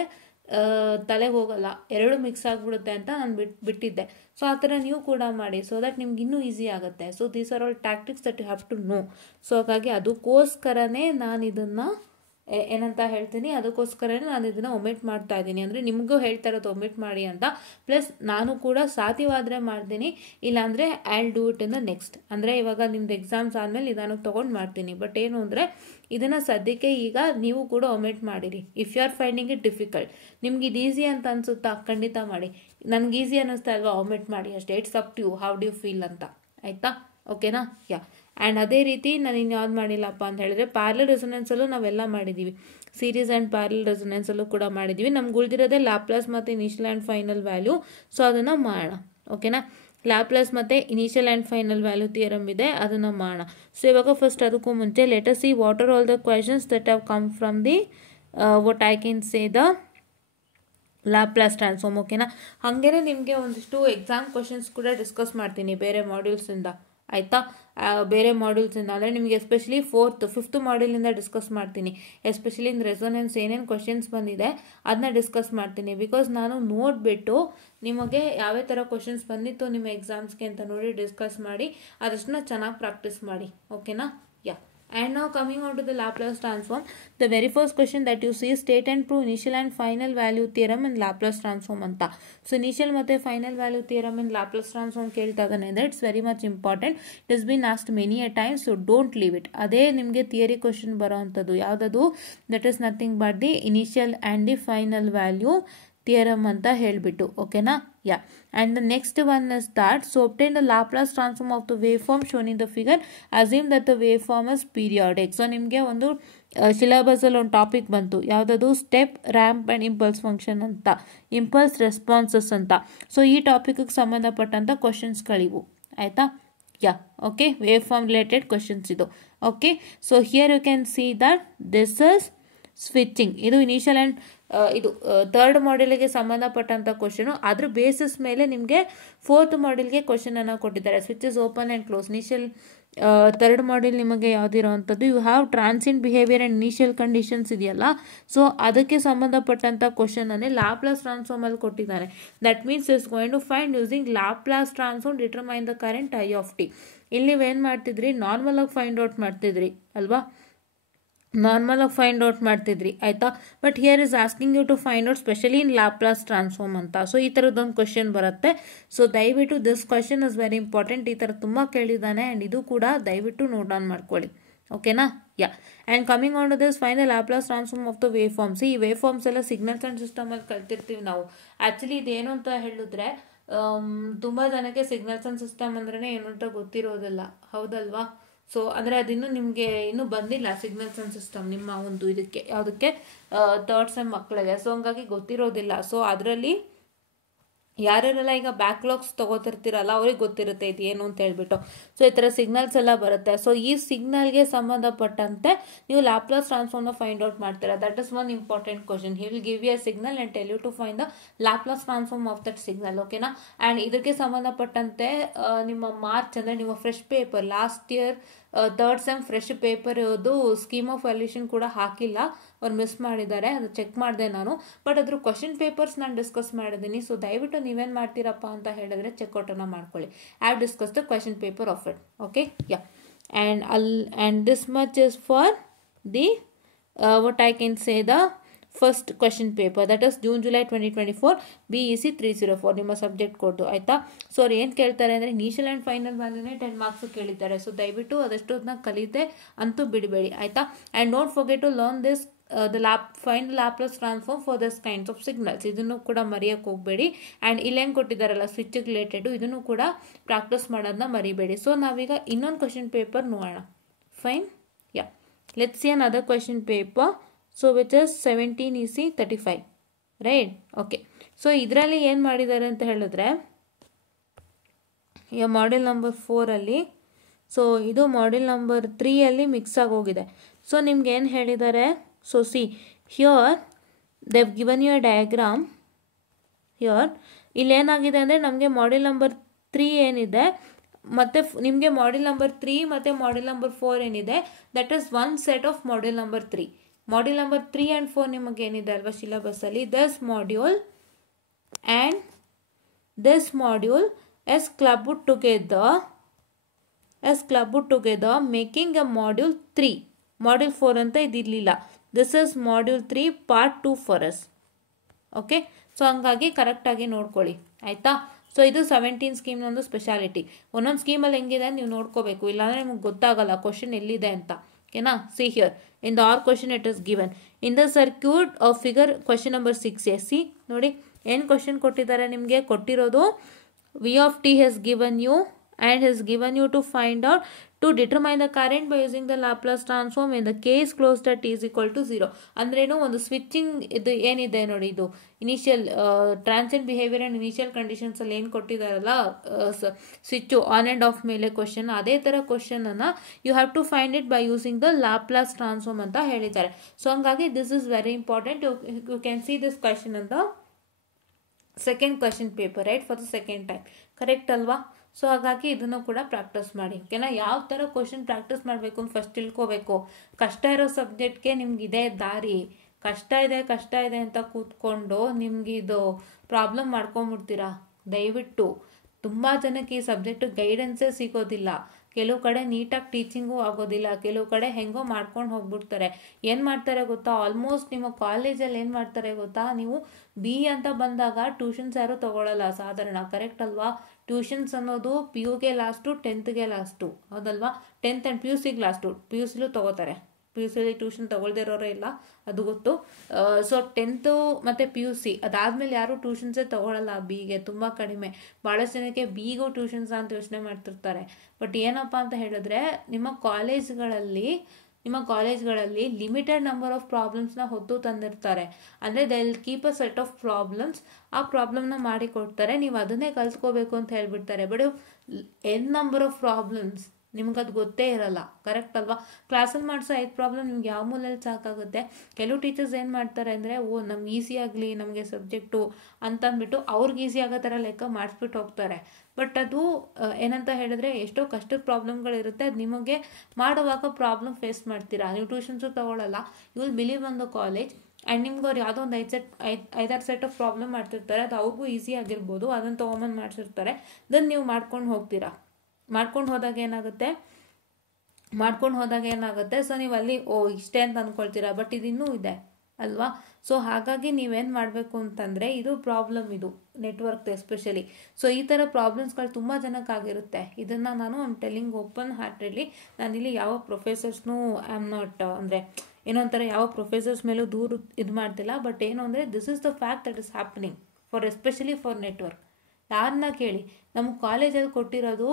ತಲೆಗೆ ಹೋಗಲ್ಲ, ಎರಡು ಮಿಕ್ಸ್ ಆಗಿಬಿಡುತ್ತೆ ಅಂತ ನಾನು ಬಿಟ್ಟಿದ್ದೆ. ಸೊ ಆ ಥರ ನೀವು ಕೂಡ ಮಾಡಿ, ಸೊ ದಟ್ ನಿಮ್ಗೆ ಇನ್ನೂ ಈಸಿ ಆಗುತ್ತೆ. So these are all tactics that you have to know. So ಹಾಗಾಗಿ ಅದಕ್ಕೋಸ್ಕರನೇ ನಾನು ಇದನ್ನು ಏನಂತ ಹೇಳ್ತೀನಿ, ಅದಕ್ಕೋಸ್ಕರನೇ ನಾನು ಇದನ್ನು ಒಮಿಟ್ ಮಾಡ್ತಾ ಇದ್ದೀನಿ. ಅಂದರೆ ನಿಮಗೂ ಹೇಳ್ತಾ ಇರೋದು ಒಮಿಟ್ ಮಾಡಿ ಅಂತ. ಪ್ಲಸ್ ನಾನು ಕೂಡ ಸಾಧ್ಯವಾದರೆ ಮಾಡ್ತೀನಿ, ಇಲ್ಲಾಂದರೆ I will do it in the next. ಅಂದರೆ ಇವಾಗ ನಿಮ್ದು ಎಕ್ಸಾಮ್ಸ್ ಆದಮೇಲೆ ನಿಧಾನಕ್ಕೆ ತೊಗೊಂಡು ಮಾಡ್ತೀನಿ. ಬಟ್ ಏನು ಅಂದರೆ ಇದನ್ನು ಸದ್ಯಕ್ಕೆ ಈಗ ನೀವು ಕೂಡ ಒಮಿಟ್ ಮಾಡಿರಿ. If you are finding it difficult, ನಿಮ್ಗೆ ಇದು ಈಸಿ ಅಂತ ಅನಿಸುತ್ತಾ, ಖಂಡಿತ ಮಾಡಿ. ನನಗೆ ಈಸಿ ಅನ್ನಿಸ್ತಾ ಇಲ್ವಾ, ಒಮಿಟ್ ಮಾಡಿ ಅಷ್ಟೇ. It's up to you, how do you feel ಅಂತ. ಆಯಿತಾ, ಓಕೆನಾ? ಯಾ. ಆ್ಯಂಡ್ ಅದೇ ರೀತಿ ನಾನು ಇನ್ನು ಯಾವ್ದು ಮಾಡಿಲ್ಲಪ್ಪ ಅಂತ ಹೇಳಿದ್ರೆ, ಪ್ಯಾರಲಲ್ ರೆಸೊನೆನ್ಸಲ್ಲೂ ನಾವೆಲ್ಲ ಮಾಡಿದ್ದೀವಿ. ಸೀರೀಸ್ ಆ್ಯಂಡ್ ಪ್ಯಾರಲಲ್ ರೆಸೊನೆನ್ಸಲ್ಲೂ ಕೂಡ ಮಾಡಿದ್ದೀವಿ. ನಮ್ಗೆ ಉಳಿದಿರೋದೇ ಲ್ಯಾಪ್ಲಾಸ್ ಮತ್ತು initial and final value. So ಅದನ್ನು ಮಾಡೋಣ, ಓಕೆನಾ? ಲ್ಯಾಪ್ಲಾಸ್ ಮತ್ತು initial and final value theorem ಇದೆ, ಅದನ್ನು ಮಾಡೋಣ. ಸೊ ಇವಾಗ ಫಸ್ಟ್ ಅದಕ್ಕೂ ಮುಂಚೆ let us see what are all the questions that have come from the what I can say the Laplace transform, ಓಕೆನಾ? ಹಾಗೇ ನಿಮಗೆ ಒಂದಿಷ್ಟು ಎಕ್ಸಾಮ್ ಕ್ವಶನ್ಸ್ ಕೂಡ ಡಿಸ್ಕಸ್ ಮಾಡ್ತೀನಿ ಬೇರೆ ಮಾಡ್ಯೂಲ್ಸಿಂದ, ಆಯಿತಾ? ಬೇರೆ ಮಾಡ್ಯೂಲ್ಸಿಂದ ಅಂದರೆ ನಿಮಗೆ ಎಸ್ಪೆಷಲಿ ಫಿಫ್ತ್ ಮಾಡ್ಯೂಲಿಂದ ಡಿಸ್ಕಸ್ ಮಾಡ್ತೀನಿ. ಎಸ್ಪೆಷಲಿ ಇನ್ ರೆಸೊನೆನ್ಸ್ ಏನೇನು ಕ್ವಶನ್ಸ್ ಬಂದಿದೆ ಅದನ್ನ ಡಿಸ್ಕಸ್ ಮಾಡ್ತೀನಿ. ಬಿಕಾಸ್ ನಾನು ನೋಡಿಬಿಟ್ಟು ನಿಮಗೆ ಯಾವ್ಯಾವ ಥರ ಕ್ವಶನ್ಸ್ ಬಂದಿತ್ತು ನಿಮ್ಮ ಎಕ್ಸಾಮ್ಸ್ಗೆ ಅಂತ ನೋಡಿ ಡಿಸ್ಕಸ್ ಮಾಡಿ ಅದಷ್ಟನ್ನ ಚೆನ್ನಾಗಿ ಪ್ರಾಕ್ಟೀಸ್ ಮಾಡಿ, ಓಕೆನಾ? ಯಾ. And now coming on to the Laplace transform, the very first question that you see, state and prove initial and final value theorem in Laplace transform anta. So initial ಮತ್ತೆ final value theorem in Laplace transform ಕೇಳ್ತಾ ಇದ್ದಾನೆ ಅಂದರೆ it's very much important. It is been asked many a time, so don't leave it. ಅದೇ ನಿಮಗೆ theory question ಬರೋ ಅಂಥದ್ದು ಯಾವುದದು, that is nothing but the initial and the final value theorem ಅಂತ ಹೇಳಿಬಿಟ್ಟು, ಓಕೆನಾ? ಯಾ. And the next one is that, so obtain the Laplace transform of the waveform shown in the figure, assume that the waveform is periodic. So ನಿಮಗೆ ಒಂದು ಸಿಲೆಬಸಲ್ಲಿ ಒಂದು topic ಬಂತು, ಯಾವುದದು, step, ramp and impulse function ಅಂತ, impulse responses ಅಂತ. So ಈ ಟಾಪಿಕ್ಗೆ ಸಂಬಂಧಪಟ್ಟಂಥ ಕ್ವಶನ್ಸ್ಗಳಿವು, ಆಯಿತಾ? Yeah, okay. Waveform related questions ಇದು, okay. So here you can see that this is switching. ಇದು ಇನಿಷಿಯಲ್ ಆ್ಯಂಡ್ ಇದು ಥರ್ಡ್ ಮಾಡೆಲ್ಗೆ ಸಂಬಂಧಪಟ್ಟಂಥ ಕ್ವಶನು. ಅದ್ರ ಬೇಸಿಸ್ ಮೇಲೆ ನಿಮಗೆ ಫೋರ್ತ್ ಮಾಡೆಲ್ಗೆ ಕ್ವಶನನ್ನು ಕೊಟ್ಟಿದ್ದಾರೆ. Switch is open and close. Initial third model ನಿಮಗೆ ಯಾವುದಿರೋ ಅಂಥದ್ದು, you have transient behaviour and initial conditions ಇದೆಯಲ್ಲ, ಸೊ ಅದಕ್ಕೆ ಸಂಬಂಧಪಟ್ಟಂಥ ಕ್ವಶನನ್ನೇ ಲ್ಯಾಪ್ಲಾಸ್ ಟ್ರಾನ್ಸ್ಫಾರ್ಮಲ್ಲಿ ಕೊಟ್ಟಿದ್ದಾರೆ. That means is going to find using Laplace transform determine the current I of T. ಇಲ್ಲಿ ನೀವೇನು ಮಾಡ್ತಿದ್ರಿ, ನಾರ್ಮಲ್ ಆಗಿ ಫೈಂಡ್ ಔಟ್ ಮಾಡ್ತಿದ್ರಿ ಅಲ್ವಾ, ನಾರ್ಮಲ್ ಆಗಿ ಫೈಂಡ್ ಔಟ್ ಮಾಡ್ತಿದ್ರಿ, ಆಯಿತಾ? But here is asking you to find out specially in Laplace transform ಅಂತ. ಸೊ ಈ ಥರದ್ದೊಂದು ಕ್ವಶನ್ ಬರುತ್ತೆ. ಸೊ ದಯವಿಟ್ಟು this question is very important. ಈ ಥರ ತುಂಬ ಕೇಳಿದ್ದಾನೆ ಆ್ಯಂಡ್ ಇದು ಕೂಡ ದಯವಿಟ್ಟು ನೋಟ್ ಡೌನ್ ಮಾಡ್ಕೊಳ್ಳಿ, ಓಕೆನಾ? Yeah. And coming on to this, find the Laplace transform of the waveforms. ಈ ವೇವ್ ಫಾರ್ಮ್ಸ್ ಎಲ್ಲ ಸಿಗ್ನಲ್ಸ್ ಆ್ಯಂಡ್ ಸಿಸ್ಟಮಲ್ಲಿ ಕಲ್ತಿರ್ತೀವಿ ನಾವು. ಆ್ಯಕ್ಚುಲಿ ಇದೇನು ಅಂತ ಹೇಳಿದ್ರೆ, ತುಂಬ ಜನಕ್ಕೆ ಸಿಗ್ನಲ್ಸ್ ಆ್ಯಂಡ್ ಸಿಸ್ಟಮ್ ಅಂದ್ರೇ ಏನು ಅಂತ ಗೊತ್ತಿರೋದಿಲ್ಲ, ಹೌದಲ್ವಾ? ಸೊ ಅಂದರೆ ಅದಿನ್ನೂ ನಿಮಗೆ ಇನ್ನೂ ಬಂದಿಲ್ಲ ಸಿಗ್ನಲ್ಸ್ ಆ್ಯಂಡ್ ಸಿಸ್ಟಮ್ ನಿಮ್ಮ ಒಂದು ಇದಕ್ಕೆ, ಯಾವುದಕ್ಕೆ, ಥರ್ಡ್ ಸೆಮ್ ಮಕ್ಕಳಿಗೆ. ಸೊ ಹಂಗಾಗಿ ಗೊತ್ತಿರೋದಿಲ್ಲ. ಸೊ ಅದರಲ್ಲಿ ಯಾರ್ಯಾರೆಲ್ಲ ಈಗ ಬ್ಯಾಕ್ಲಾಗ್ಸ್ ತೊಗೋತಿರ್ತೀರಲ್ಲ ಅವ್ರಿಗೆ ಗೊತ್ತಿರುತ್ತೆ ಇದು ಏನು ಅಂತ ಹೇಳ್ಬಿಟ್ಟು. ಸೊ ಈ ಥರ ಸಿಗ್ನಲ್ಸ್ ಎಲ್ಲ ಬರುತ್ತೆ. ಸೊ ಈ ಸಿಗ್ನಲ್ಗೆ ಸಂಬಂಧಪಟ್ಟಂತೆ ನೀವು ಲ್ಯಾಪ್ಲಾಸ್ ಟ್ರಾನ್ಸ್ಫಾರ್ಮ್ನ ಫೈಂಡ್ ಔಟ್ ಮಾಡ್ತೀರಾ. That is one important question. He will give you a signal and tell you to find the Laplace transform of that signal, ಓಕೆನಾ? ಆ್ಯಂಡ್ ಇದಕ್ಕೆ ಸಂಬಂಧಪಟ್ಟಂತೆ ನಿಮ್ಮ ಮಾರ್ಚ್ ಅಂದರೆ ನಿಮ್ಮ fresh paper, last year third sem fresh paper ಇರೋದು scheme of valuation ಕೂಡ ಹಾಕಿಲ್ಲ, ಅವ್ರು ಮಿಸ್ ಮಾಡಿದ್ದಾರೆ. ಅದು ಚೆಕ್ ಮಾಡಿದೆ ನಾನು. ಬಟ್ ಅದ್ರ ಕ್ವಶನ್ ಪೇಪರ್ಸ್ ನಾನು ಡಿಸ್ಕಸ್ ಮಾಡಿದ್ದೀನಿ. ಸೊ ದಯವಿಟ್ಟು ನೀವೇನು ಮಾಡ್ತೀರಪ್ಪ ಅಂತ ಹೇಳಿದ್ರೆ ಚೆಕ್ಔಟನ್ನು ಮಾಡ್ಕೊಳ್ಳಿ. I have discuss the question paper of it, okay? Yeah. And this much is for the what I can say the first question paper, that is June July 2024 BEC 304 ನಿಮ್ಮ subject ಕೋಡು, ಆಯಿತಾ? So ಅವ್ರು ಏನು ಕೇಳ್ತಾರೆ ಅಂದರೆ initial and final ವ್ಯಾಲ್ಯೂನೇ 10 marks ಕೇಳಿದ್ದಾರೆ. So ದಯವಿಟ್ಟು ಅದಷ್ಟು ಅದನ್ನ ಕಲಿತೆ ಅಂತೂ ಬಿಡಬೇಡಿ, ಆಯಿತಾ? And don't forget to learn this find Laplace transform for this kinds of signals. ಇದನ್ನು ಕೂಡ ಮರೆಯೋಕ್ಕೆ ಹೋಗಬೇಡಿ. ಆ್ಯಂಡ್ ಇಲ್ಲೇನು ಕೊಟ್ಟಿದ್ದಾರಲ್ಲ ಸ್ವಿಚ್ ರಿಲೇಟೆಡು, ಇದನ್ನು ಕೂಡ ಪ್ರಾಕ್ಟೀಸ್ ಮಾಡೋದನ್ನ ಮರಿಬೇಡಿ. ಸೊ ನಾವೀಗ ಇನ್ನೊಂದು ಕ್ವಶನ್ ಪೇಪರ್ ನೋಡೋಣ. Fine, yeah. Let's see another question paper. So which is 17 EC 35, right? Okay. So ಇದರಲ್ಲಿ ಏನು ಮಾಡಿದ್ದಾರೆ ಅಂತ ಹೇಳಿದ್ರೆ, ಈಗ ಮಾಡೆಲ್ ನಂಬರ್ 4ಅಲ್ಲಿ, ಸೊ ಇದು ಮಾಡೆಲ್ ನಂಬರ್ 3ಅಲ್ಲಿ ಮಿಕ್ಸ್ ಆಗೋಗಿದೆ. ಸೊ ನಿಮ್ಗೆ ಏನು ಹೇಳಿದ್ದಾರೆ, so see here they've given you a diagram here. ಇಲ್ಲಿ ಏನಾಗಿದೆ ಅಂದರೆ ನಮಗೆ ಮಾಡ್ಯೂಲ್ ನಂಬರ್ 3 ಏನಿದೆ ಮತ್ತು ನಿಮಗೆ ಮಾಡ್ಯೂಲ್ ನಂಬರ್ 3 ಮತ್ತು ಮಾಡ್ಯೂಲ್ ನಂಬರ್ 4 ಏನಿದೆ that is one set of module number 3. Module number 3 and 4 ನಿಮಗೆ ಏನಿದೆ ಅಲ್ವಾ ಸಿಲೆಬಸ್ಸಲ್ಲಿ, this module and this module is clubbed together making a module 3. Module 4 ಅಂತ ಇದಿರಲಿಲ್ಲ. This is module 3 part 2 for us. Okay, so ಹಂಗಾಗಿ ಕರೆಕ್ಟಾಗಿ ನೋಡ್ಕೊಳ್ಳಿ ಆಯಿತಾ. ಸೊ ಇದು 17 ಸ್ಕೀಮ್ನೊಂದು ಸ್ಪೆಷಾಲಿಟಿ. ಒಂದೊಂದು ಸ್ಕೀಮಲ್ಲಿ ಹೆಂಗಿದೆ ನೀವು ನೋಡ್ಕೋಬೇಕು, ಇಲ್ಲಾಂದರೆ ನಿಮ್ಗೆ ಗೊತ್ತಾಗಲ್ಲ ಕ್ವಶನ್ ಎಲ್ಲಿದೆ ಅಂತ. ಓಕೆನಾ, see here in the or question it is given in the circuit of figure question number 6. See ನೋಡಿ ಏನು ಕ್ವಶನ್ ಕೊಟ್ಟಿದ್ದಾರೆ ನಿಮಗೆ. ಕೊಟ್ಟಿರೋದು V of t has given you and has given you to find out to determine the current by using the Laplace transform when the k is closed at t is equal to 0. ಅಂದ್ರೇನು, ಒಂದು switching ಇದು ಏನಿದೆ ನೋಡಿ, ಇದು initial transient behaviour and initial conditions ಅಲ್ಲಿ ಏನು ಕೊಟ್ಟಿದ್ದಾರಲ್ಲ switch on and off ಮೇಲೆ ಕ್ವಶನ್, ಅದೇ ಥರ ಕ್ವಶನನ್ನು you have to find it by using the Laplace transform ಅಂತ ಹೇಳಿದ್ದಾರೆ. ಸೊ ಹಂಗಾಗಿ this is very important. You can see this question ಅಂತ second question paper right for the second time. Correct ಅಲ್ವಾ? So ಹಾಗಾಗಿ ಇದನ್ನು ಕೂಡ ಪ್ರಾಕ್ಟೀಸ್ ಮಾಡಿ. ಓಕೆನಾ, ಯಾವ ಥರ ಕ್ವಶನ್ ಪ್ರಾಕ್ಟೀಸ್ ಮಾಡಬೇಕು ಅಂತ ಫಸ್ಟ್ ತಿಳ್ಕೋಬೇಕು. ಕಷ್ಟ ಇರೋ ಸಬ್ಜೆಕ್ಟ್ಗೆ ನಿಮ್ಗೆ ಇದೇ ದಾರಿ. ಕಷ್ಟ ಇದೆ ಅಂತ ಕೂತ್ಕೊಂಡು ನಿಮ್ಗೆ ಇದು ಪ್ರಾಬ್ಲಮ್ ಮಾಡ್ಕೊಂಬಿಡ್ತೀರಾ. ದಯವಿಟ್ಟು ತುಂಬ ಜನಕ್ಕೆ ಈ ಸಬ್ಜೆಕ್ಟ್ ಗೈಡೆನ್ಸೇ ಸಿಗೋದಿಲ್ಲ. ಕೆಲವು ಕಡೆ ನೀಟಾಗಿ ಟೀಚಿಂಗು ಆಗೋದಿಲ್ಲ, ಕೆಲವು ಕಡೆ ಹೆಂಗೋ ಮಾಡ್ಕೊಂಡು ಹೋಗ್ಬಿಡ್ತಾರೆ. ಏನು ಮಾಡ್ತಾರೆ ಗೊತ್ತಾ, ಆಲ್ಮೋಸ್ಟ್ ನಿಮ್ಮ ಕಾಲೇಜಲ್ಲಿ ಏನು ಮಾಡ್ತಾರೆ ಗೊತ್ತಾ, ನೀವು ಬಿ ಅಂತ ಬಂದಾಗ ಟ್ಯೂಷನ್ಸ್ ಯಾರು ತೊಗೊಳ್ಳಲ್ಲ ಸಾಧಾರಣ. ಕರೆಕ್ಟ್ ಅಲ್ವಾ? ಟ್ಯೂಷನ್ಸ್ ಅನ್ನೋದು ಪಿ ಯುಗೆ ಲಾಸ್ಟು, 10th ಲಾಸ್ಟು, ಹೌದಲ್ವಾ? 10th ಆ್ಯಂಡ್ ಪಿ ಯು ಸಿಗೆ ಲಾಸ್ಟು. ಪಿ ಯು ಸಿಲೂ ತೊಗೋತಾರೆ, ಪಿ ಯು ಸಿಲಿ ಟ್ಯೂಷನ್ ತೊಗೊಳ್ದಿರೋರೇ ಇಲ್ಲ, ಅದು ಗೊತ್ತು. ಸೊ 10th ಮತ್ತು ಪಿ ಯು ಸಿ ಅದಾದಮೇಲೆ ಯಾರೂ ಟ್ಯೂಷನ್ಸೇ ತೊಗೊಳ್ಳಲ್ಲ ಬಿಗೆ, ತುಂಬ ಕಡಿಮೆ. ಭಾಳಷ್ಟು ಜನಕ್ಕೆ ಬಿಗೂ ಟ್ಯೂಷನ್ಸ್ ಅಂತ ಯೋಚನೆ ಮಾಡ್ತಿರ್ತಾರೆ. ಬಟ್ ಏನಪ್ಪ ಅಂತ ಹೇಳಿದ್ರೆ ನಿಮ್ಮ ಕಾಲೇಜ್ಗಳಲ್ಲಿ ಲಿಮಿಟೆಡ್ ನಂಬರ್ ಆಫ್ ಪ್ರಾಬ್ಲಮ್ಸ್ನ ಹೊತ್ತು ತಂದಿರ್ತಾರೆ. ಅಂದರೆ they will keep a set of problems, ಆ ಪ್ರಾಬ್ಲಮ್ನ ಮಾಡಿಕೊಡ್ತಾರೆ, ನೀವು ಅದನ್ನೇ ಕಲ್ತ್ಕೋಬೇಕು ಅಂತ ಹೇಳ್ಬಿಡ್ತಾರೆ. But n number of problems ನಿಮ್ಗದು ಗೊತ್ತೇ ಇರಲ್ಲ. ಕರೆಕ್ಟ್ ಅಲ್ವಾ? ಕ್ಲಾಸಲ್ಲಿ ಮಾಡಿಸೋ 5 ಪ್ರಾಬ್ಲಮ್ ನಿಮ್ಗೆ ಯಾವ ಮೂಲೆಯಲ್ಲಿ ಸಾಕಾಗುತ್ತೆ. ಕೆಲವು ಟೀಚರ್ಸ್ ಏನು ಮಾಡ್ತಾರೆ ಅಂದರೆ, ನಮ್ಗೆ ಈಸಿ ಆಗಲಿ ನಮಗೆ ಸಬ್ಜೆಕ್ಟು ಅಂತಂದ್ಬಿಟ್ಟು ಅವ್ರಿಗೆ ಈಸಿ ಆಗೋ ಥರ ಲೆಕ್ಕ ಮಾಡಿಸ್ಬಿಟ್ಟು ಹೋಗ್ತಾರೆ. ಬಟ್ ಅದು ಏನಂತ ಹೇಳಿದ್ರೆ ಎಷ್ಟೋ ಕಷ್ಟದ ಪ್ರಾಬ್ಲಮ್ಗಳಿರುತ್ತೆ, ಅದು ನಿಮಗೆ ಮಾಡುವಾಗ ಪ್ರಾಬ್ಲಮ್ ಫೇಸ್ ಮಾಡ್ತೀರಾ. ನೀವು ಟ್ಯೂಷನ್ಸು ತೊಗೊಳ್ಳಲ್ಲ, you will believe on the college and ನಿಮ್ಗೆ ಅವ್ರು ಯಾವುದೋ ಒಂದು 5-6 ಸೆಟ್ ಆಫ್ ಪ್ರಾಬ್ಲಮ್ ಮಾಡ್ತಿರ್ತಾರೆ. ಅದು ಅವ್ರಿಗೂ ಈಸಿ ಆಗಿರ್ಬೋದು, ಅದನ್ನು ತೊಗೊಂಬಂದು ಮಾಡಿಸಿರ್ತಾರೆ. ದೆನ್ ನೀವು ಮಾಡ್ಕೊಂಡು ಹೋಗ್ತೀರಾ. ಮಾಡ್ಕೊಂಡು ಹೋದಾಗ ಏನಾಗುತ್ತೆ, ಸೊ ನೀವು ಅಲ್ಲಿ ಇಷ್ಟೇ ಅಂತ ಅಂದ್ಕೊಳ್ತೀರಾ, ಬಟ್ ಇದಿನ್ನೂ ಇದೆ ಅಲ್ವಾ? ಸೊ ಹಾಗಾಗಿ ನೀವೇನು ಮಾಡಬೇಕು ಅಂತಂದರೆ, ಇದು ಪ್ರಾಬ್ಲಮ್, ಇದು ನೆಟ್ವರ್ಕ್ ಎಸ್ಪೆಷಲಿ. ಸೊ ಈ ಥರ ಪ್ರಾಬ್ಲಮ್ಸ್ಗಳು ತುಂಬ ಜನಕ್ಕಾಗಿರುತ್ತೆ. ಇದನ್ನು ನಾನು ಟೆಲ್ಲಿಂಗ್ ಓಪನ್ ಹಾರ್ಟೆಡ್ಲಿ, ನಾನಿಲ್ಲಿ ಯಾವ ಪ್ರೊಫೆಸರ್ಸ್ನೂ ಐ ಆಮ್ ನಾಟ್ ಅಂದರೆ ಏನೋ ಒಂಥರ ಯಾವ ಪ್ರೊಫೆಸರ್ಸ್ ಮೇಲೂ ದೂರು ಇದು ಮಾಡ್ತಿಲ್ಲ. ಬಟ್ ಏನು ಅಂದರೆ this is the fact that is happening for especially for network. ಯಾರನ್ನ ಕೇಳಿ, ನಮ್ಮ ಕಾಲೇಜಲ್ಲಿ ಕೊಟ್ಟಿರೋದು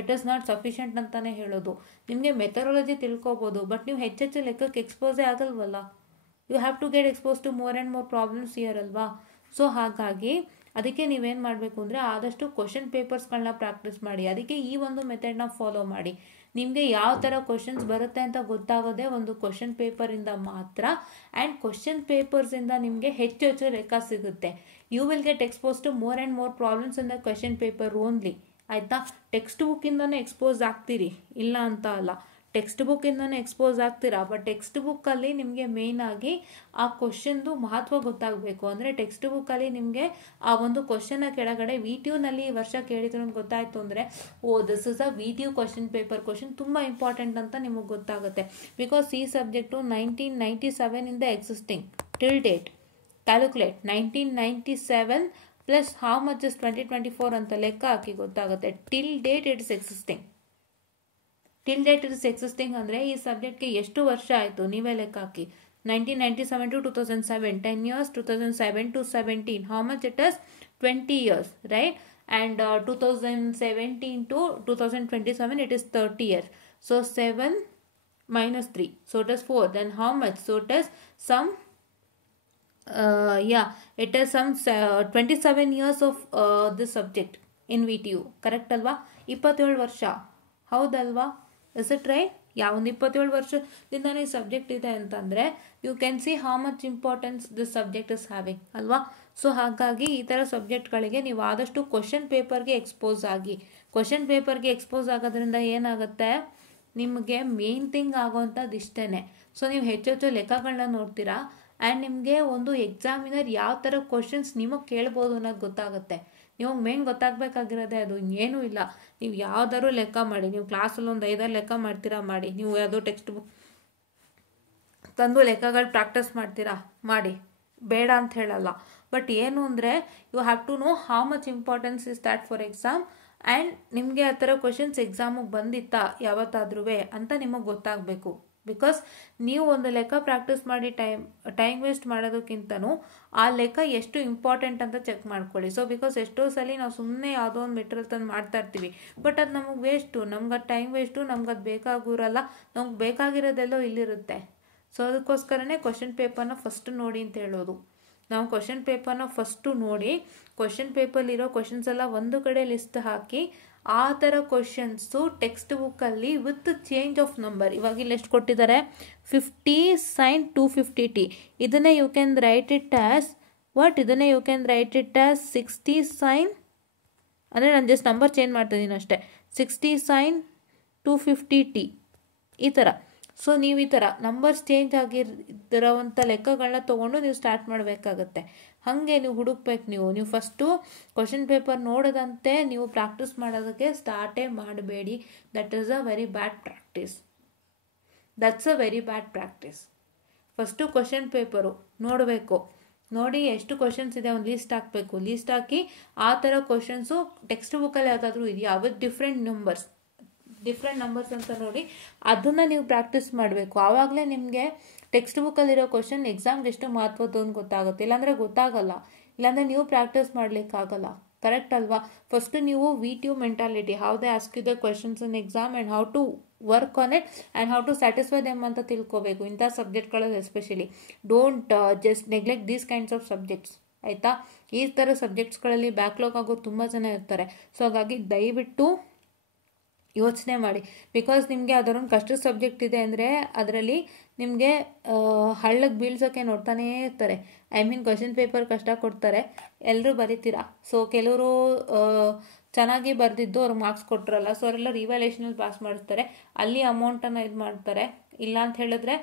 ಇಟ್ ಈಸ್ ನಾಟ್ ಸಫಿಷಿಯೆಂಟ್ ಅಂತಲೇ ಹೇಳೋದು. ನಿಮಗೆ ಮೆಥಡಾಲಜಿ ತಿಳ್ಕೊಬೋದು, ಬಟ್ ನೀವು ಹೆಚ್ಚೆಚ್ಚು ಲೆಕ್ಕಕ್ಕೆ ಎಕ್ಸ್ಪೋಸೇ ಆಗಲ್ವಲ್ಲ. You have to get expose to more and more problems here ಅಲ್ವಾ? ಸೊ ಹಾಗಾಗಿ ಅದಕ್ಕೆ ನೀವೇನು ಮಾಡಬೇಕು ಅಂದರೆ ಆದಷ್ಟು ಕ್ವಶನ್ ಪೇಪರ್ಸ್ಗಳನ್ನ ಪ್ರಾಕ್ಟೀಸ್ ಮಾಡಿ. ಅದಕ್ಕೆ ಈ ಒಂದು ಮೆಥಡ್ನ ಫಾಲೋ ಮಾಡಿ. ನಿಮಗೆ ಯಾವ ಥರ ಕ್ವಶನ್ಸ್ ಬರುತ್ತೆ ಅಂತ ಗೊತ್ತಾಗೋದೇ ಒಂದು ಕ್ವಶನ್ ಪೇಪರಿಂದ ಮಾತ್ರ. ಆ್ಯಂಡ್ ಕ್ವಶನ್ ಪೇಪರ್ಸಿಂದ ನಿಮಗೆ ಹೆಚ್ಚು ಲೆಕ್ಕ ಸಿಗುತ್ತೆ. You will get expose to more and more problems in the question paper only. ಆಯಿತಾ? ಟೆಕ್ಸ್ಟ್ ಬುಕ್ಕಿಂದನೇ ಎಕ್ಸ್ಪೋಸ್ ಆಗ್ತೀರಿ, ಇಲ್ಲ ಅಂತ ಅಲ್ಲ, ಟೆಕ್ಸ್ಟ್ ಬುಕ್ಕಿಂದನೇ ಎಕ್ಸ್ಪೋಸ್ ಆಗ್ತೀರಾ. ಬಟ್ ಟೆಕ್ಸ್ಟ್ ಬುಕ್ಕಲ್ಲಿ ನಿಮಗೆ ಮೇಯ್ನಾಗಿ ಆ ಕ್ವಶನ್ದು ಮಹತ್ವ ಗೊತ್ತಾಗಬೇಕು. ಅಂದರೆ ಟೆಕ್ಸ್ಟ್ ಬುಕ್ಕಲ್ಲಿ ನಿಮಗೆ ಆ ಒಂದು ಕ್ವಶನ್ನ ಕೆಳಗಡೆ VTUನಲ್ಲಿ ಈ ವರ್ಷ ಕೇಳಿದ್ರು ಅಂತ ಗೊತ್ತಾಯಿತು ಅಂದರೆ, this is a VTU question paper question ತುಂಬ ಇಂಪಾರ್ಟೆಂಟ್ ಅಂತ ನಿಮಗೆ ಗೊತ್ತಾಗುತ್ತೆ. ಬಿಕಾಸ್ ಈ ಸಬ್ಜೆಕ್ಟು 1997 ಇಂದ existing till date. Calculate 1997 plus how much is 2024 ಅಂತ ಲೆಕ್ಕ ಹಾಕಿ ಗೊತ್ತಾಗುತ್ತೆ. Till date it is existing ಅಂದರೆ ಈ ಸಬ್ಜೆಕ್ಟ್ಗೆ ಎಷ್ಟು ವರ್ಷ ಆಯಿತು ನೀವೇ ಲೆಕ್ಕ ಹಾಕಿ. 1997 to 2007, 10 years, 2007 to 17, how much it is? 20 years, right? And 2017 to 2027, it is 30 years. So 7 minus 3, so it is 4. Then how much? So it is some it is some 27 years of this subject in VTU. Correct ಅಲ್ವಾ? 27 ವರ್ಷ, ಹೌದಲ್ವಾ? Is it right? ಒಂದು 27 ವರ್ಷದಿಂದನೇ subject ಇದೆ ಅಂತಂದರೆ you can see how much importance this subject is having ಅಲ್ವಾ. So ಹಾಗಾಗಿ ಈ ಥರ ಸಬ್ಜೆಕ್ಟ್ಗಳಿಗೆ ನೀವು ಆದಷ್ಟು ಕ್ವಶನ್ ಪೇಪರ್ಗೆ ಎಕ್ಸ್ಪೋಸ್ ಆಗಿ. ಕ್ವಶನ್ ಪೇಪರ್ಗೆ ಎಕ್ಸ್ಪೋಸ್ ಆಗೋದ್ರಿಂದ ಏನಾಗುತ್ತೆ, ನಿಮಗೆ ಮೇನ್ ಥಿಂಗ್ ಆಗೋವಂಥದ್ದು ಇಷ್ಟೇ. ಸೊ ನೀವು ಹೆಚ್ಚು ಲೆಕ್ಕಗಳನ್ನ ನೋಡ್ತೀರಾ ಆ್ಯಂಡ್ ನಿಮಗೆ ಒಂದು ಎಕ್ಸಾಮಿನರ್ ಯಾವ ಥರ ಕ್ವಶನ್ಸ್ ನಿಮಗೆ ಕೇಳ್ಬೋದು ಅನ್ನೋದು ಗೊತ್ತಾಗುತ್ತೆ. ನೀವು ಮೇನ್ ಗೊತ್ತಾಗಬೇಕಾಗಿರೋದೇ ಅದು, ಏನೂ ಇಲ್ಲ. ನೀವು ಯಾವ್ದಾದ್ರು ಲೆಕ್ಕ ಮಾಡಿ, ನೀವು ಕ್ಲಾಸಲ್ಲಿ ಒಂದು 5 ಲೆಕ್ಕ ಮಾಡ್ತೀರಾ ಮಾಡಿ, ನೀವು ಯಾವುದೋ ಟೆಕ್ಸ್ಟ್ ಬುಕ್ ತಂದು ಲೆಕ್ಕಗಳು ಪ್ರಾಕ್ಟೀಸ್ ಮಾಡ್ತೀರಾ ಮಾಡಿ, ಬೇಡ ಅಂತ ಹೇಳಲ್ಲ. ಬಟ್ ಏನು ಅಂದರೆ you have to know how much importance is that for exam and ನಿಮಗೆ ಆ ಥರ ಕ್ವಶನ್ಸ್ ಎಕ್ಸಾಮಿಗೆ ಬಂದಿತ್ತಾ ಯಾವತ್ತಾದ್ರೂ ಅಂತ ನಿಮಗೆ ಗೊತ್ತಾಗಬೇಕು. ಬಿಕಾಸ್ ನೀವು ಒಂದು ಲೆಕ್ಕ ಪ್ರಾಕ್ಟೀಸ್ ಮಾಡಿ ಟೈಮ್ ವೇಸ್ಟ್ ಮಾಡೋದಕ್ಕಿಂತನೂ ಆ ಲೆಕ್ಕ ಎಷ್ಟು ಇಂಪಾರ್ಟೆಂಟ್ ಅಂತ ಚೆಕ್ ಮಾಡ್ಕೊಳ್ಳಿ. ಸೊ ಬಿಕಾಸ್ ಎಷ್ಟೋ ಸಲ ನಾವು ಸುಮ್ಮನೆ ಯಾವುದೋ ಒಂದು ಮೆಟೀರಿಯಲ್ ತಂದು ಮಾಡ್ತಾ ಇರ್ತೀವಿ, ಬಟ್ ಅದು ನಮಗೆ ವೇಸ್ಟು, ನಮ್ಗೆ ಅದು ಟೈಮ್ ವೇಸ್ಟು, ನಮ್ಗೆ ಅದು ಬೇಕಾಗಿರಲ್ಲ, ನಮ್ಗೆ ಬೇಕಾಗಿರೋದೆಲ್ಲೋ ಇಲ್ಲಿರುತ್ತೆ. ಸೊ ಅದಕ್ಕೋಸ್ಕರನೇ ಕ್ವಶನ್ ಪೇಪರ್ನ ಫಸ್ಟ್ ನೋಡಿ ಅಂತ ಹೇಳೋದು. ನಾವು ಕ್ವಶನ್ ಪೇಪರ್ನ ಫಸ್ಟು ನೋಡಿ, ಕ್ವಶನ್ ಪೇಪರ್ಲಿರೋ ಕ್ವಶನ್ಸ್ ಎಲ್ಲ ಒಂದು ಕಡೆ ಲಿಸ್ಟ್ ಹಾಕಿ, ಆ ಥರ ಕ್ವಶನ್ಸು ಟೆಕ್ಸ್ಟ್ ಬುಕ್ಕಲ್ಲಿ ವಿತ್ ಚೇಂಜ್ ಆಫ್ ನಂಬರ್, ಇವಾಗ ಇಲ್ಲಿ ಎಷ್ಟು ಕೊಟ್ಟಿದ್ದಾರೆ 50 sin 250t, ಇದನ್ನೇ you can write it as what, ಇದನ್ನೇ you can write it as 60 sin, ಅಂದರೆ ನಾನು ಜಸ್ಟ್ ನಂಬರ್ ಚೇಂಜ್ ಮಾಡ್ತಿದ್ದೀನಿ ಅಷ್ಟೇ, 60 sin 250t ಈ ಥರ. ಸೊ ನೀವು ಈ ಥರ ನಂಬರ್ಸ್ ಚೇಂಜ್ ಆಗಿರೋವಂಥ ಲೆಕ್ಕಗಳನ್ನ ತೊಗೊಂಡು ನೀವು ಸ್ಟಾರ್ಟ್ ಮಾಡಬೇಕಾಗತ್ತೆ. ಹಾಗೆ ನೀವು ಹುಡುಕ್ಬೇಕು. ನೀವು ಫಸ್ಟು ಕ್ವಶನ್ ಪೇಪರ್ ನೋಡೋದಂತೆ ನೀವು ಪ್ರಾಕ್ಟೀಸ್ ಮಾಡೋದಕ್ಕೆ ಸ್ಟಾರ್ಟೇ ಮಾಡಬೇಡಿ. That is a very bad practice. That's a very bad practice. First question paper ನೋಡಬೇಕು, ನೋಡಿ ಎಷ್ಟು ಕ್ವಶನ್ಸ್ ಇದೆ ಒಂದು ಲೀಸ್ಟ್ ಹಾಕಬೇಕು. ಲೀಸ್ಟ್ ಹಾಕಿ ಆ ಥರ ಕ್ವಶನ್ಸು ಟೆಕ್ಸ್ಟ್ ಬುಕ್ಕಲ್ಲಿ ಯಾವುದಾದ್ರೂ ಇದೆಯಾ ವಿತ್ ಡಿಫ್ರೆಂಟ್ ನಂಬರ್ಸ್ ಅಂತ ನೋಡಿ ಅದನ್ನು ನೀವು ಪ್ರಾಕ್ಟೀಸ್ ಮಾಡಬೇಕು. ಆವಾಗಲೇ ನಿಮಗೆ ಟೆಕ್ಸ್ಟ್ ಬುಕ್ಕಲ್ಲಿರೋ ಕ್ವಶನ್ ಎಕ್ಸಾಮ್ಗೆ ಎಷ್ಟು ಮಹತ್ವದ್ದು ಅಂತ ಗೊತ್ತಾಗುತ್ತೆ. ಇಲ್ಲಾಂದರೆ ಗೊತ್ತಾಗಲ್ಲ, ಇಲ್ಲಾಂದರೆ ನೀವು ಪ್ರಾಕ್ಟೀಸ್ ಮಾಡಲಿಕ್ಕಾಗಲ್ಲ. ಕರೆಕ್ಟ್ ಅಲ್ವಾ? ಫಸ್ಟು ನೀವು VTU mentality, how they ask you the questions in exam and how to work on it and how to satisfy them ಅಂತ ತಿಳ್ಕೋಬೇಕು. ಇಂಥ ಸಬ್ಜೆಕ್ಟ್ಗಳಲ್ಲಿ especially don't just neglect these kinds of subjects. ಆಯಿತಾ? ಈ ಥರ ಸಬ್ಜೆಕ್ಟ್ಸ್ಗಳಲ್ಲಿ backlog ಆಗೋರು ತುಂಬ ಜನ ಇರ್ತಾರೆ. ಸೊ ಹಾಗಾಗಿ ದಯವಿಟ್ಟು ಯೋಚನೆ ಮಾಡಿ. ಬಿಕಾಸ್ ನಿಮಗೆ ಅದರೊಂದು ಕಷ್ಟದ ಸಬ್ಜೆಕ್ಟ್ ಇದೆ ಅಂದರೆ ಅದರಲ್ಲಿ ನಿಮಗೆ ಹಳ್ಳಕ್ಕೆ ಬೀಳ್ಸೋಕ್ಕೆ ನೋಡ್ತಾನೇ ಇರ್ತಾರೆ. ಕ್ವಶನ್ ಪೇಪರ್ ಕಷ್ಟ ಕೊಡ್ತಾರೆ, ಎಲ್ಲರೂ ಬರೀತೀರಾ. ಸೊ ಕೆಲವರು ಚೆನ್ನಾಗಿ ಬರೆದಿದ್ದು ಅವ್ರಿಗೆ ಮಾರ್ಕ್ಸ್ ಕೊಟ್ಟರಲ್ಲ, ಸೊ ಅವರೆಲ್ಲ ರಿವ್ಯಾಲ್ಯೂಷನಲ್ಲಿ ಪಾಸ್ ಮಾಡಿಸ್ತಾರೆ, ಅಲ್ಲಿ ಅಮೌಂಟನ್ನು ಇದು ಮಾಡ್ತಾರೆ. ಇಲ್ಲ ಅಂತ ಹೇಳಿದ್ರೆ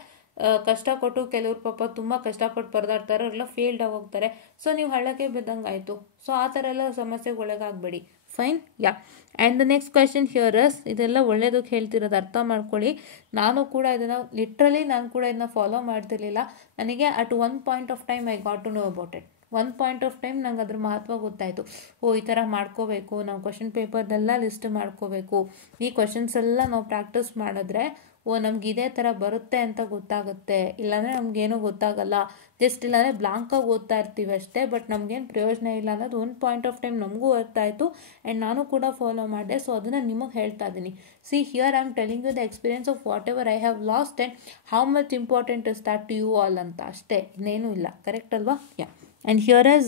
ಕಷ್ಟ ಕೊಟ್ಟು ಕೆಲವ್ರು ಪಾಪ ತುಂಬ ಕಷ್ಟಪಟ್ಟು ಬರೆದಾಡ್ತಾರೆ, ಅವರೆಲ್ಲ ಫೇಲ್ಡ್ ಆಗೋಗ್ತಾರೆ. ಸೊ ನೀವು ಹಳ್ಳಕ್ಕೆ ಬಿದ್ದಂಗೆ ಆಯಿತು. ಸೊ ಆ ಥರ ಎಲ್ಲ ಸಮಸ್ಯೆಗೆ ಒಳಗಾಗಬೇಡಿ. Fine, yeah. And the next question here is, ಇದೆಲ್ಲ ಒಳ್ಳೇದಕ್ಕೆ ಹೇಳ್ತಿರೋದು, ಅರ್ಥ ಮಾಡ್ಕೊಳ್ಳಿ. ನಾನು ಕೂಡ ಇದನ್ನು ಫಾಲೋ ಮಾಡ್ತಿರ್ಲಿಲ್ಲ. ನನಗೆ at one point of time I got to know about it. ಒಂದು ಪಾಯಿಂಟ್ ಆಫ್ ಟೈಮ್ ನಂಗೆ ಅದ್ರ ಮಹತ್ವ ಗೊತ್ತಾಯಿತು. ಈ ಥರ ಮಾಡ್ಕೋಬೇಕು, ನಾವು ಕ್ವಶನ್ ಪೇಪರ್ದೆಲ್ಲ ಲಿಸ್ಟ್ ಮಾಡ್ಕೋಬೇಕು. ಈ ಕ್ವಶನ್ಸ್ ಎಲ್ಲ ನಾವು ಪ್ರಾಕ್ಟೀಸ್ ಮಾಡಿದ್ರೆ ನಮ್ಗೆ ಇದೇ ಥರ ಬರುತ್ತೆ ಅಂತ ಗೊತ್ತಾಗುತ್ತೆ. ಇಲ್ಲಾಂದರೆ ನಮಗೇನೂ ಗೊತ್ತಾಗಲ್ಲ. ಜಸ್ಟ್ ಇಲ್ಲಾಂದರೆ ಬ್ಲಾಂಕಾಗಿ ಓದ್ತಾ ಇರ್ತೀವಿ ಅಷ್ಟೇ, ಬಟ್ ನಮಗೇನು ಪ್ರಯೋಜನ ಇಲ್ಲ ಅನ್ನೋದು ಒಂದು ಪಾಯಿಂಟ್ ಆಫ್ ಟೈಮ್ ನಮಗೂ ಅರ್ಥಾಯಿತು ಆ್ಯಂಡ್ ನಾನು ಕೂಡ ಫಾಲೋ ಮಾಡಿದೆ. ಸೊ ಅದನ್ನು ನಿಮಗೆ ಹೇಳ್ತಾ ಇದ್ದೀನಿ. See here I am telling you the experience of whatever I have last and how much important is that to you all ಅಂತ ಅಷ್ಟೇ, ಇನ್ನೇನೂ ಇಲ್ಲ. ಕರೆಕ್ಟ್ ಅಲ್ವಾ? ಯಾ. And here is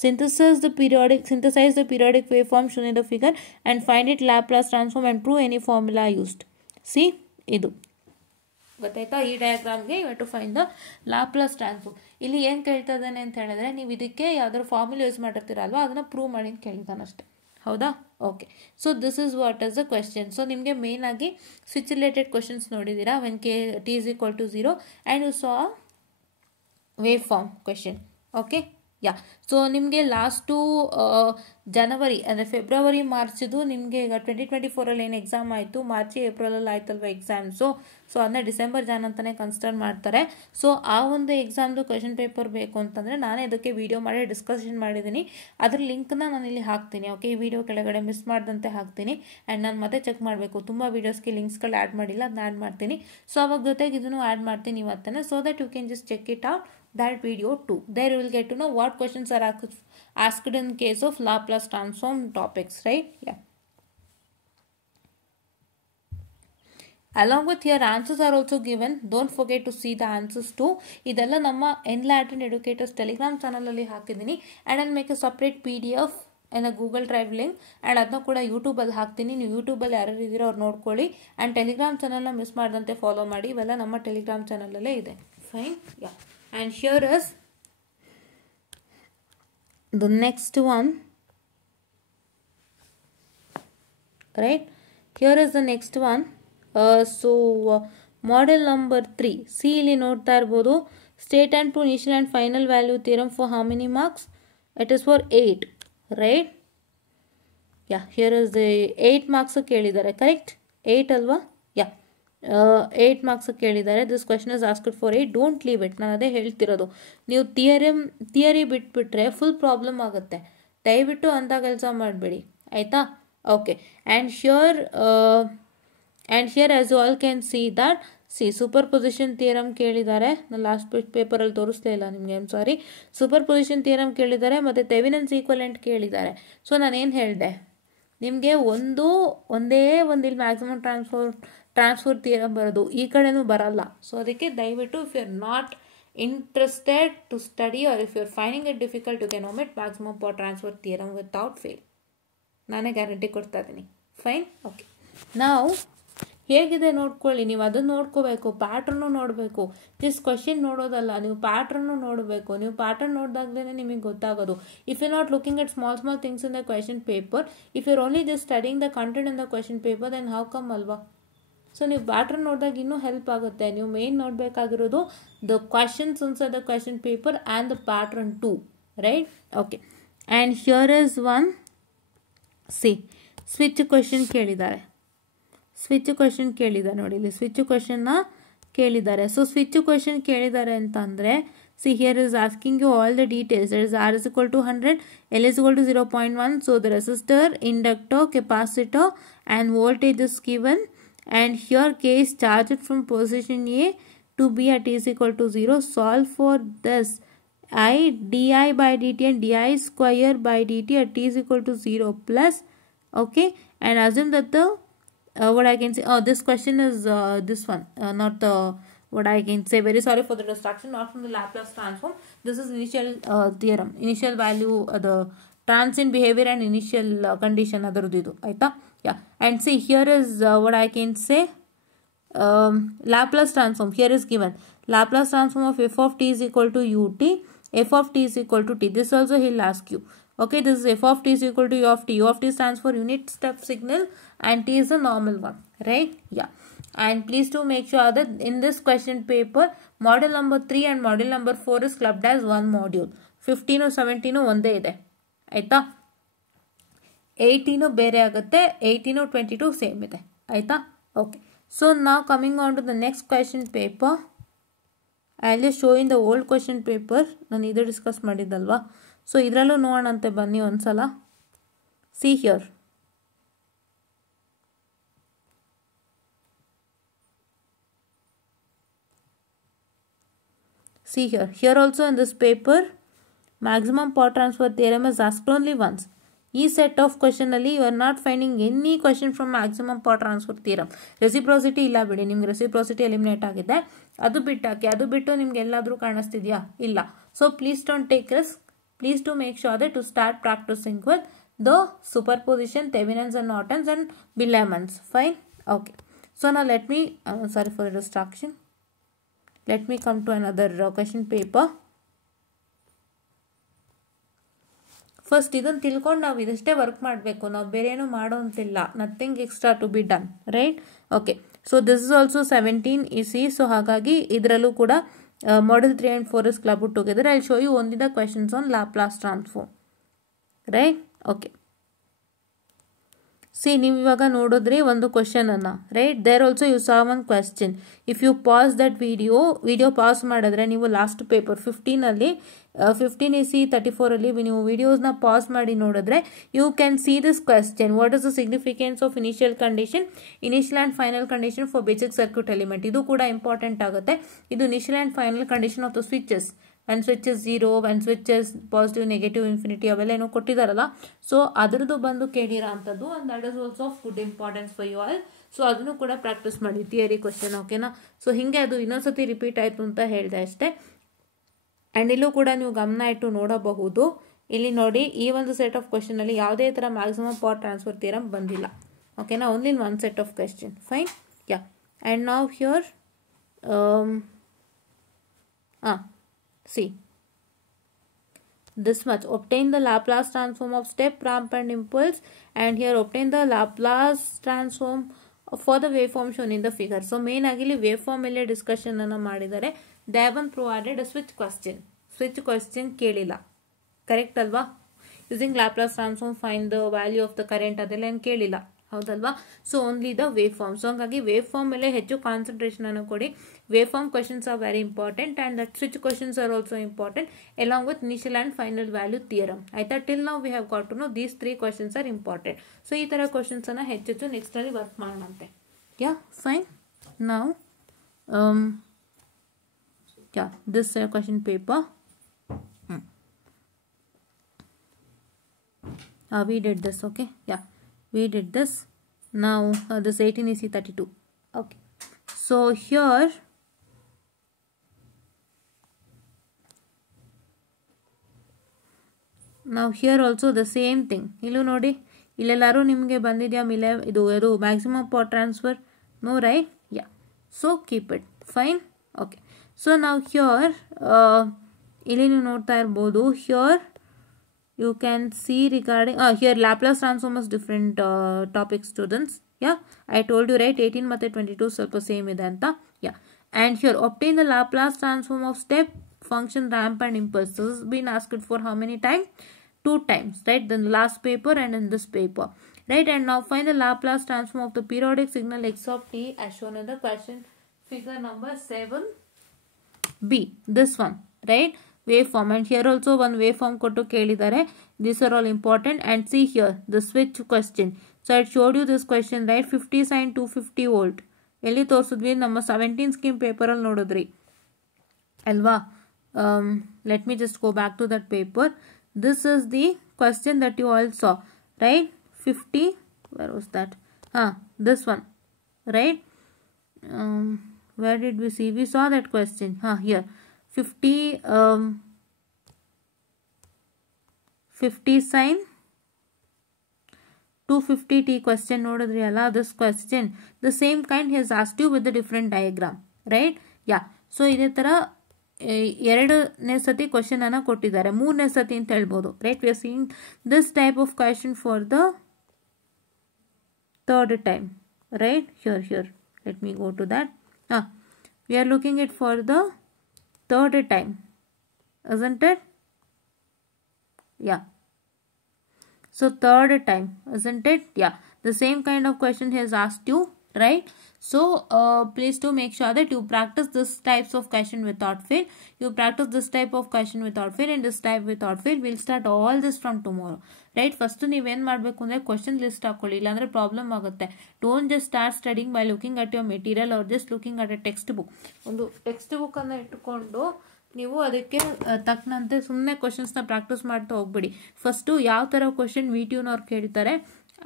synthesize the periodic waveform shown in the figure and find its Laplace transform and prove any formula used. See, ಇದು ಗೊತ್ತಾಯ್ತಾ? ಈ ಡಯಾಗ್ರಾಮ್ಗೆ you have to find the Laplace transform. ಇಲ್ಲಿ ಏನು ಕೇಳ್ತಾ ಇದ್ದಾನೆ ಅಂತ ಹೇಳಿದ್ರೆ, ನೀವು ಇದಕ್ಕೆ ಯಾವ್ದಾದ್ರು ಫಾರ್ಮುಲಾ ಯೂಸ್ ಮಾಡಿರ್ತೀರಲ್ವಾ, ಅದನ್ನು ಪ್ರೂವ್ ಮಾಡಿ ಅಂತ ಕೇಳಿದ್ದಾನೆ ಅಷ್ಟೇ. ಹೌದಾ? Okay. So this is what is the question. So ನಿಮಗೆ ಮೇನ್ ಆಗಿ ಸ್ವಿಚ್ ರಿಲೇಟೆಡ್ ಕ್ವಶನ್ಸ್ ನೋಡಿದ್ದೀರಾ. When t is equal to 0 and you saw wave form question. Okay, yeah. So ನಿಮಗೆ ಲಾಸ್ಟು ಜನವರಿ ಅಂದರೆ ಫೆಬ್ರವರಿ ಮಾರ್ಚಿದು ನಿಮಗೆ ಈಗ 2024 ಏನು ಎಕ್ಸಾಮ್ ಆಯಿತು, ಮಾರ್ಚ್ ಏಪ್ರಿಲಲ್ಲಿ ಆಯ್ತಲ್ವ ಎಕ್ಸಾಮ್ಸು. ಸೊ ಅದನ್ನ ಡಿಸೆಂಬರ್ ಜಾನ್ ಅಂತಲೇ ಕನ್ಸಿಡರ್ ಮಾಡ್ತಾರೆ. ಸೊ ಆ ಒಂದು ಎಕ್ಸಾಮ್ದು ಕ್ವೆಶನ್ ಪೇಪರ್ ಬೇಕು ಅಂತಂದರೆ ನಾನೇ ಇದಕ್ಕೆ ವಿಡಿಯೋ ಮಾಡಿ ಡಿಸ್ಕಷನ್ ಮಾಡಿದ್ದೀನಿ. ಅದ್ರ ಲಿಂಕ್ನ ನಾನು ಇಲ್ಲಿ ಹಾಕ್ತೀನಿ. ಓಕೆ, ಈ ವಿಡಿಯೋ ಕೆಳಗಡೆ ಮಿಸ್ ಮಾಡ್ದಂತೆ ಹಾಕ್ತೀನಿ. ಆ್ಯಂಡ್ ನಾನು ಮತ್ತೆ ಚೆಕ್ ಮಾಡಬೇಕು, ತುಂಬ ವೀಡಿಯೋಸ್ಗೆ ಲಿಂಕ್ಸ್ಗಳು ಆ್ಯಡ್ ಮಾಡಿಲ್ಲ, ಅದನ್ನ ಆ್ಯಡ್ ಮಾಡ್ತೀನಿ. ಸೊ ಅವಾಗ ಜೊತೆಗೆ ಇದನ್ನು ಆ್ಯಡ್ ಮಾಡ್ತೀನಿ ಇವತ್ತೇ, so that you can just check it out that video too. There you will get to know what questions are asked in case of Laplace transform topics, right? Yeah. Along with your answers are also given. Don't forget to see the answers too. ಇದೆಲ್ಲ ನಮ್ಮ Enlightened Educators Telegram channel ಅಲ್ಲಿ ಹಾಕಿದ್ದೀನಿ. And I'll make a separate PDF in a Google drive link and ಅದನ್ನ ಕೂಡ ಯೂಟ್ಯೂಬಲ್ಲಿ ಹಾಕ್ತೀನಿ. ನೀವು ಯೂಟ್ಯೂಬಲ್ಲಿ ಯಾರ್ಯಾರು ಇದ್ದೀರೋ ಅವ್ರು ನೋಡ್ಕೊಳ್ಳಿ. ಆ್ಯಂಡ್ ಟೆಲಿಗ್ರಾಮ್ ಚಾನಲ್ನ ಮಿಸ್ ಮಾಡಿದಂತೆ ಫಾಲೋ ಮಾಡಿ. ಇವೆಲ್ಲ ನಮ್ಮ ಟೆಲಿಗ್ರಾಮ್ ಚಾನಲಲ್ಲೇ ಇದೆ. Fine. Yeah. And here is the next one. Right, here is the next one. So model number 3. C ಇಲ್ಲಿ ನೋಡ್ತಾ ಇರ್ಬೋದು. State and prove initial and final value theorem for how many marks? It is for 8. Right. Yeah, here is the 8 marks ಕೇಳಿದ್ದಾರೆ. Correct? 8 ಅಲ್ವಾ? ಯಾ, 8 marks ಕೇಳಿದ್ದಾರೆ. This question is asked for 8. Don't leave it. ನಾನು ಅದೇ ಹೇಳ್ತಿರೋದು, ನೀವು theory ಬಿಟ್ಬಿಟ್ರೆ full problem ಆಗುತ್ತೆ. ದಯವಿಟ್ಟು ಅಂಥ ಕೆಲಸ ಮಾಡಬೇಡಿ, ಆಯಿತಾ? Okay. And here as you all can see that, superposition theorem ಕೇಳಿದ್ದಾರೆ. ನಾನು ಲಾಸ್ಟ್ ಪೇಪರಲ್ಲಿ ತೋರಿಸ್ಲೇ ಇಲ್ಲ ನಿಮಗೆ, I'm sorry. Superposition theorem ಕೇಳಿದ್ದಾರೆ ಮತ್ತು ಥೆವೆನಿನ್ಸ್ ಈಕ್ವಲೆಂಟ್ ಕೇಳಿದ್ದಾರೆ. ಸೊ ನಾನೇನು ಹೇಳಿದೆ ನಿಮಗೆ, ಒಂದೇ ಒಂದು ಇಲ್ಲಿ ಮ್ಯಾಕ್ಸಿಮಮ್ ಟ್ರಾನ್ಸ್ಫರ್ ಥಿಯರಮ್ ಬರೋದು, ಈ ಕಡೆನೂ ಬರಲ್ಲ. ಸೊ ಅದಕ್ಕೆ ದಯವಿಟ್ಟು if you are not interested to study or if you are finding it difficult, you can omit maximum power transfer theorem without fail. ನಾನೇ ಗ್ಯಾರಂಟಿ ಕೊಡ್ತಾ ಇದ್ದೀನಿ. ಫೈನ್. ಓಕೆ. ನಾವು ಹೇಗಿದೆ ನೋಡ್ಕೊಳ್ಳಿ. ನೀವು ಅದನ್ನು ನೋಡ್ಕೋಬೇಕು, ಪ್ಯಾಟ್ರನ್ನು ನೋಡಬೇಕು. ಜಸ್ಟ್ ಕ್ವಶನ್ ನೋಡೋದಲ್ಲ, ನೀವು ಪ್ಯಾಟ್ರನ್ನು ನೋಡಬೇಕು. ನೀವು ಪ್ಯಾಟ್ರನ್ ನೋಡಿದಾಗಲೇ ನಿಮಗೆ ಗೊತ್ತಾಗೋದು. If you not looking at small things in the question paper, if you are only just studying the content in the question paper, then how come ಅಲ್ವಾ? ಸೊ ನೀವು ಪ್ಯಾಟ್ರನ್ ನೋಡಿದಾಗ ಇನ್ನೂ ಹೆಲ್ಪ್ ಆಗುತ್ತೆ. ನೀವು ಮೇನ್ ನೋಡಬೇಕಾಗಿರೋದು the questions inside the question paper and the pattern too. Right? Okay. And here is one. See, switch question ಕೇಳಿದ್ದಾರೆ. ನೋಡಿ ಇಲ್ಲಿ ಸ್ವಿಚ್ ಕ್ವೆಶನ್ನ ಕೇಳಿದ್ದಾರೆ. ಸೊ ಸ್ವಿಚ್ ಕ್ವೆಶನ್ ಕೇಳಿದ್ದಾರೆ ಅಂತಂದರೆ, see here is asking you all the details. That is R is equal to 100, L is equal to 0.1. So the resistor, inductor, capacitor and voltage is given. And here K is charged from position A to B at t is equal to 0. Solve for this. I di by dt and di square by dt at t is equal to 0 plus. Okay. And assume that the what I can say, this question is this one, not the what I can say, very sorry for the distraction, not from the Laplace transform. This is initial theorem, initial value, the transient behavior and initial condition adaruddu aita. Yeah. And see here is what I can say, Laplace transform here is given. Laplace transform of f of t is equal to ut, f of t is equal to t. This also he'll ask you. Okay, this is f of t is equal to u of t. U of t stands for unit step signal and t is the normal one, right? Yeah. And please do make sure that in this question paper, model number 3 and model number 4 is clubbed as one module. 15 or 17 ಒಂದೇ ಇದೆ, ಆಯ್ತಾ? 18 ಬೇರೆ ಆಗುತ್ತೆ, 18 22 same ಇದೆ, ಆಯ್ತಾ? Okay. So now coming on to the next question paper, I'll just show in the old question paper. ನಾನು ಇದು discuss ಮಾಡಿದ್ದಲ್ವಾ? So ಇದರಲ್ಲೂ ನೋಡೋಣಂತೆ ಬನ್ನಿ ಒಂದ್ಸಲ. See here. See here. Here also in this paper, maximum power transfer theorem is asked only once. ಈ set of question ಅಲ್ಲಿ you are not finding any question from maximum power transfer theorem. Reciprocity ಇಲ್ಲ ಬಿಡಿ, ನಿಮ್ಗೆ ರೆಸಿಪ್ರೋಸಿಟಿ eliminate ಆಗಿದೆ, ಅದು ಬಿಟ್ಟಾಕಿ. ಅದು ಬಿಟ್ಟು ನಿಮ್ಗೆ ಎಲ್ಲಾದರೂ ಕಾಣಿಸ್ತಿದ್ಯಾ? ಇಲ್ಲ. So please don't take risk. Please do make sure that to start practicing with the superposition, Thevenin's and Norton's and Millman's. Fine. Okay. So now let me, sorry for the distraction. Let me come to another question paper. First ಇದನ್ನು ತಿಳ್ಕೊಂಡು ನಾವು ಇದಷ್ಟೇ work ಮಾಡಬೇಕು, ನಾವು ಬೇರೆ ಏನೂ ಮಾಡೋಂತಿಲ್ಲ. Nothing extra to be done, right? Okay. So this is also 17 EC. So ಹಾಗಾಗಿ ಇದರಲ್ಲೂ ಕೂಡ model 3 and 4 is clubbed together. I'll show you only the questions on Laplace transform, right? Okay. See, ನೀವು ಇವಾಗ ನೋಡಿದ್ರಿ ಒಂದು ಕ್ವಶನ್ ಅನ್ನ, right? There also you saw one question. If you pause that video pause ಮಾಡಿದ್ರೆ ನೀವು last paper 15 EC 34 ನೀವು ವಿಡಿಯೋಸ್ನ pause ಮಾಡಿ ನೋಡಿದ್ರೆ you can see this question. What is the significance of initial condition, initial and final condition for basic circuit element? ಇದು ಕೂಡ important ಆಗುತ್ತೆ. ಇದು initial and final condition of the switches. One switch is 0, one switch is positive, negative, infinity, ಅವೆಲ್ಲ ಏನೋ ಕೊಟ್ಟಿದ್ದಾರಲ್ಲ. ಸೊ ಅದರದ್ದು ಬಂದು ಕೇಳಿರೋ ಅಂಥದ್ದು, and that is also of good importance for you all. So ಅದನ್ನು ಕೂಡ ಪ್ರಾಕ್ಟೀಸ್ ಮಾಡಿ, ಥಿಯರಿ ಕ್ವಶನ್, ಓಕೆನಾ? ಸೊ ಹೀಗೆ ಅದು ಇನ್ನೊಂದ್ಸತಿ ರಿಪೀಟ್ ಆಯಿತು ಅಂತ ಹೇಳಿದೆ ಅಷ್ಟೇ. ಆ್ಯಂಡ್ ಇಲ್ಲೂ ಕೂಡ ನೀವು ಗಮನ ಇಟ್ಟು ನೋಡಬಹುದು. ಇಲ್ಲಿ ನೋಡಿ ಈ ಒಂದು ಸೆಟ್ ಆಫ್ ಕ್ವಶನ್ ಅಲ್ಲಿ ಯಾವುದೇ ತರ ಮ್ಯಾಕ್ಸಿಮಮ್ ಪಾರ್ಟ್ ಟ್ರಾನ್ಸ್ಫರ್ ಥಿಯರಮ್ ಬಂದಿಲ್ಲ. ಓಕೆನಾ, only in one set of question. Fine. Yeah, and now here see this much. Obtain the Laplace transform of step, ramp and impulse, and here obtain the Laplace transform for the waveform shown in the figure. So main agili waveform alle discussion anna madidare. They haven't provided a switch question kelila. Correct alva? Using Laplace transform find the value of the current adella en kelila. ಹೌದಲ್ವಾ? So only the wave form. So ಹಂಗಾಗಿ wave form ಮೇಲೆ ಹೆಚ್ಚು concentration ಅನ್ನು ಕೊಡಿ. Wave form questions are very important and that switch questions are also important along with initial and final value theorem. ಆಯ್ತಾ? Till ನಾವು we have got to know these 3 questions are important. So ಈ ತರ questions ಅನ್ನ ಹೆಚ್ಚೆಚ್ಚು next ಅಲ್ಲಿ work ಮಾಡೋಣಂತೆ. Ya, fine. ನಾವು this question paper we did this. Okay, yeah, we did this. Now this 18EC32. Okay, so here now here also the same thing. illu nodi illellaru nimge bandidya idu maximum power transfer? No, right? Yeah, so keep it. Fine. Okay, so now here illi ನೀವು ನೋಡ್ತಾ ಇರಬಹುದು. Here you can see regarding here Laplace transform is different topic, students. Yeah, I told you, right? 18 ಮತ್ತೆ 22 ಸ್ವಲ್ಪ same ಇದೆ ಅಂತ. Yeah, and here obtain the Laplace transform of step, function, ramp and impulse. This has been asked for how many times? 2 times, right? Then the last paper and in this paper, right? And now find the Laplace transform of the periodic signal x of t as shown in the question figure number 7b. This one, right? Waveform, and here also one waveform ಕೊಟ್ಟು ಕೇಳಿದ್ದಾರೆ. These are all important. And see here the switch question. So I showed you this question, right? 50 sin 250 volt ಎಲ್ಲಿ ತೋರಿಸಿದ್ವಿ? ನಮ್ಮ 17 scheme paper ಅಲ್ಲಿ ನೋಡಿದ್ರಿ ಅಲ್ವಾ? Let me just go back to that paper. This is the question that you all saw, right? 50, where was that? This one, right? Where did we see? We saw that question. Here 50 sin 250t question nodidri alla. This question the same kind he has asked you with the different diagram, right? Yeah, so ide tara ಎರಡನೇ ಸತಿ question ಅನ್ನ ಕೊಟ್ಟಿದ್ದಾರೆ, ಮೂರನೇ ಸತಿ ಅಂತ ಹೇಳ್ಬೋದು, right? We are seeing this type of question for the third time, right? Here let me go to that. We are looking it for the third time, isn't it? Yeah, so third time, isn't it? Yeah, the same kind of question he has asked you, right? So please do make sure that you practice this types of question without fail. You practice this type of question without fail and this type without fail. We'll start all this from tomorrow, right? First ನೀವು ಏನು ಮಾಡಬೇಕು ಅಂದರೆ question list ಹಾಕೊಳ್ಳಿ, ಇಲ್ಲಾಂದರೆ problem ಆಗುತ್ತೆ. Don't just start studing by looking at your material or just looking at a text book. ಒಂದು text ಬುಕ್ಕನ್ನು ಇಟ್ಟುಕೊಂಡು ನೀವು ಅದಕ್ಕೆ ತಕ್ಕಂತೆ ಸುಮ್ಮನೆ ಕ್ವಶನ್ಸ್ನ ಪ್ರಾಕ್ಟೀಸ್ ಮಾಡ್ತಾ ಹೋಗ್ಬಿಡಿ. ಫಸ್ಟು ಯಾವ ಥರ ಕ್ವಶನ್ VTUನವ್ರು ಕೇಳ್ತಾರೆ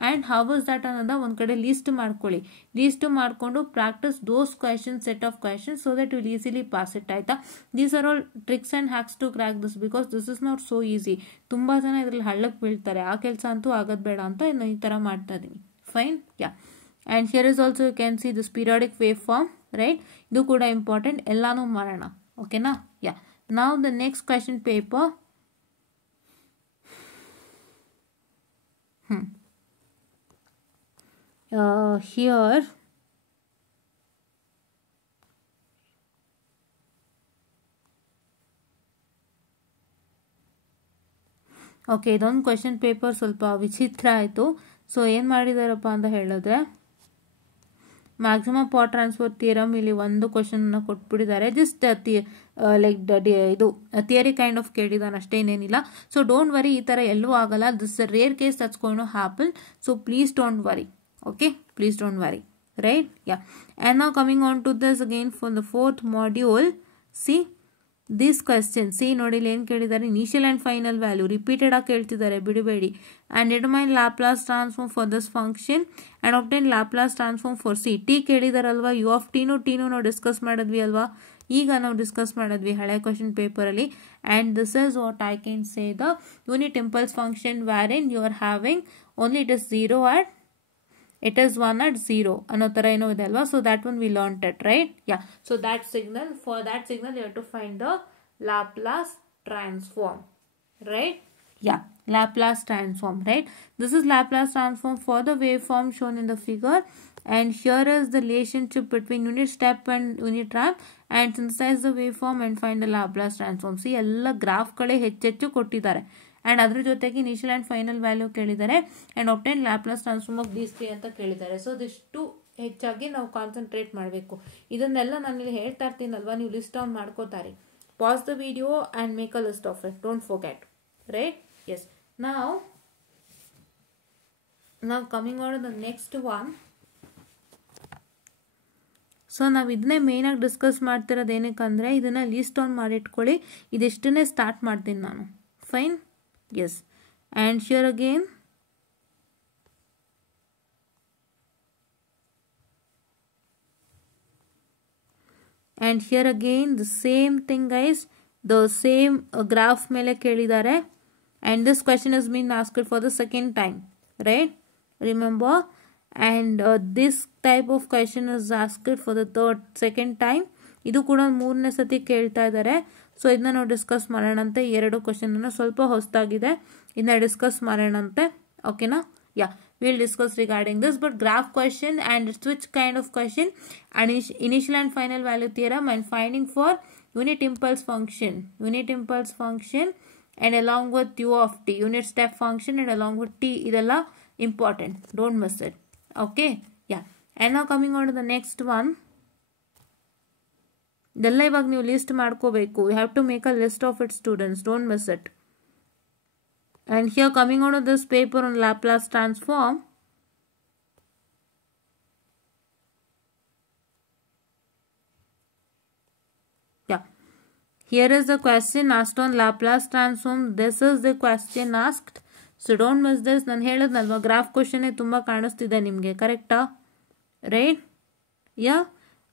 ಆ್ಯಂಡ್ ಹೌ ಇಸ್ ದಟ್ ಅನ್ನೋದ ಒಂದು ಕಡೆ ಲೀಸ್ಟ್ ಮಾಡ್ಕೊಳ್ಳಿ. ಲೀಸ್ಟ್ ಮಾಡಿಕೊಂಡು practice those question set of questions so that will easily pass it. ಆಯಿತಾ? These are all tricks and hacks to crack this because this is not so easy. ತುಂಬ ಜನ ಇದರಲ್ಲಿ ಹಳ್ಳಕ್ಕೆ ಬೀಳ್ತಾರೆ, ಆ ಕೆಲಸ ಅಂತೂ ಆಗೋದು ಬೇಡ ಅಂತ ನಾನು ಈ ಥರ ಮಾಡ್ತಾ ಇದ್ದೀನಿ. Fine. Yeah, and here is also you can see this periodic wave form, right? ಇದು ಕೂಡ ಇಂಪಾರ್ಟೆಂಟ್, ಎಲ್ಲಾನು ಮಾಡೋಣ. ಓಕೆನಾ? Ya, now the next question paper. Here okay, ಇದೊಂದು ಕ್ವೆಶನ್ ಪೇಪರ್ ಸ್ವಲ್ಪ ವಿಚಿತ್ರ ಆಯಿತು. ಸೊ ಏನು ಮಾಡಿದಾರಪ್ಪ ಅಂತ ಹೇಳಿದ್ರೆ ಮ್ಯಾಕ್ಸಿಮಮ್ ಪವರ್ ಟ್ರಾನ್ಸ್ಫರ್ ಥಿಯರಮ್ ಇಲ್ಲಿ ಒಂದು ಕ್ವಶನ್ನ ಕೊಟ್ಬಿಟ್ಟಿದ್ದಾರೆ. ಜಸ್ಟ್ ಲೈಕ್ ಇದು ಥಿಯರಿ ಕೈಂಡ್ ಆಫ್ ಕೇಳಿದಾನೆ ಅಷ್ಟೇ, ಏನೇನಿಲ್ಲ. ಸೊ ಡೋಂಟ್ ವರಿ, ಈ ಥರ ಎಲ್ಲೂ ಆಗಲ್ಲ. This rare case that's going to happen. So please don't worry. Okay, please don't worry, right? Yeah, and now coming on to this again for the 4th module. See this question. See ನೋಡಿ ಇಲ್ಲಿ ಏನು ಕೇಳಿದ್ದಾರೆ? Initial and final value repeated ಆಗಿ ಕೇಳ್ತಿದ್ದಾರೆ, ಬಿಡಬೇಡಿ. And determine Laplace transform for this function and obtain Laplace transform for C. T ಕೇಳಿದಾರಲ್ವಾ? U of ಟಿನೂ ನಾವು ಡಿಸ್ಕಸ್ ಮಾಡಿದ್ವಿ ಅಲ್ವಾ? ಈಗ ನಾವು ಡಿಸ್ಕಸ್ ಮಾಡಿದ್ವಿ ಹಳೆ ಕ್ವಶನ್ ಪೇಪರಲ್ಲಿ. And this is what I can say the unit impulse function wherein you are having only it is 0 at it is 1 at 0 ಅನ್ನೋ ಥರ ಏನೋ ಇದೆ ಅಲ್ವಾ. So that one we learn it, right? Ya. So that signal, for that signal you have to find the Laplace transform, right? Yeah, Laplace transform, right? This is Laplace transform for the waveform shown in the figure, and here is the relationship between unit step and unit ramp, and synthesize the waveform and find the Laplace transform. See, ಎಲ್ಲ ಗ್ರಾಫ್ಗಳೇ ಹೆಚ್ಚೆಚ್ಚು ಕೊಟ್ಟಿದ್ದಾರೆ, and ಅದ್ರ ಜೊತೆಗೆ initial and final value ಕೇಳಿದ್ದಾರೆ, and obtain Laplace transform of these three ಅಂತ ಕೇಳಿದ್ದಾರೆ. So ಇದಿಷ್ಟು ಹೆಚ್ಚಾಗಿ ನಾವು ಕಾನ್ಸಂಟ್ರೇಟ್ ಮಾಡಬೇಕು. ಇದನ್ನೆಲ್ಲ ನಾನು ಇಲ್ಲಿ ಹೇಳ್ತಾ ಇರ್ತೀನಲ್ವಾ, ನೀವು ಲಿಸ್ಟ್ ಡೌನ್ ಮಾಡ್ಕೋತಾರೆ. Pause the video and make a list of it. Don't forget. Right? Yes. Now coming on to the next one. So ನಾವು ಇದನ್ನೇ ಮೇಯ್ನಾಗಿ ಡಿಸ್ಕಸ್ ಮಾಡ್ತಿರೋದು ಏನಕ್ಕಂದರೆ, ಇದನ್ನು ಲೀಸ್ಟ್ ಡೌನ್ ಮಾಡಿಟ್ಕೊಳ್ಳಿ. ಇದಿಷ್ಟನ್ನೇ ಸ್ಟಾರ್ಟ್ ಮಾಡ್ತೀನಿ ನಾನು. Fine? Yes. And here again and here again the same thing guys, the same graph ಮೇಲೆ ಕೇಳಿದ್ದಾರೆ, and this question has been asked for the second time, right? Remember, and this type of question is asked for the second time. ಇದು ಕೂಡ ಮೂರನೇ ಸತಿ ಕೇಳ್ತಾ ಇದ್ದಾರೆ. So ಇದನ್ನ ನಾವು ಡಿಸ್ಕಸ್ ಮಾಡೋಣಂತೆ. ಎರಡು ಕ್ವಶನ್ ಸ್ವಲ್ಪ ಹೊಸದಾಗಿದೆ, ಇದನ್ನ ಡಿಸ್ಕಸ್ ಮಾಡೋಣಂತೆ. ಓಕೆನಾ? ಯಾ, we'll discuss regarding this, but graph question and which kind of question, and initial and final value theorem, and finding for unit impulse function and along with u of t, unit step function and along with t, idella important, don't miss it. Okay, yeah. And now coming on to the next one, ಇದೆಲ್ಲ ಇವಾಗ ನೀವು list ಮಾಡ್ಕೋಬೇಕು. you have to make a list of it, students, don't miss it. And here coming out of this paper on Laplace transform, yeah, here is the question asked on Laplace transform. This is the question asked, so don't miss this. ನಾನು ಹೇಳಿದ್ನಲ್ವಾ, graph question ತುಂಬ ಕಾಣಿಸ್ತಿದೆ ನಿಮಗೆ, ಕರೆಕ್ಟಾ? Right? Yeah,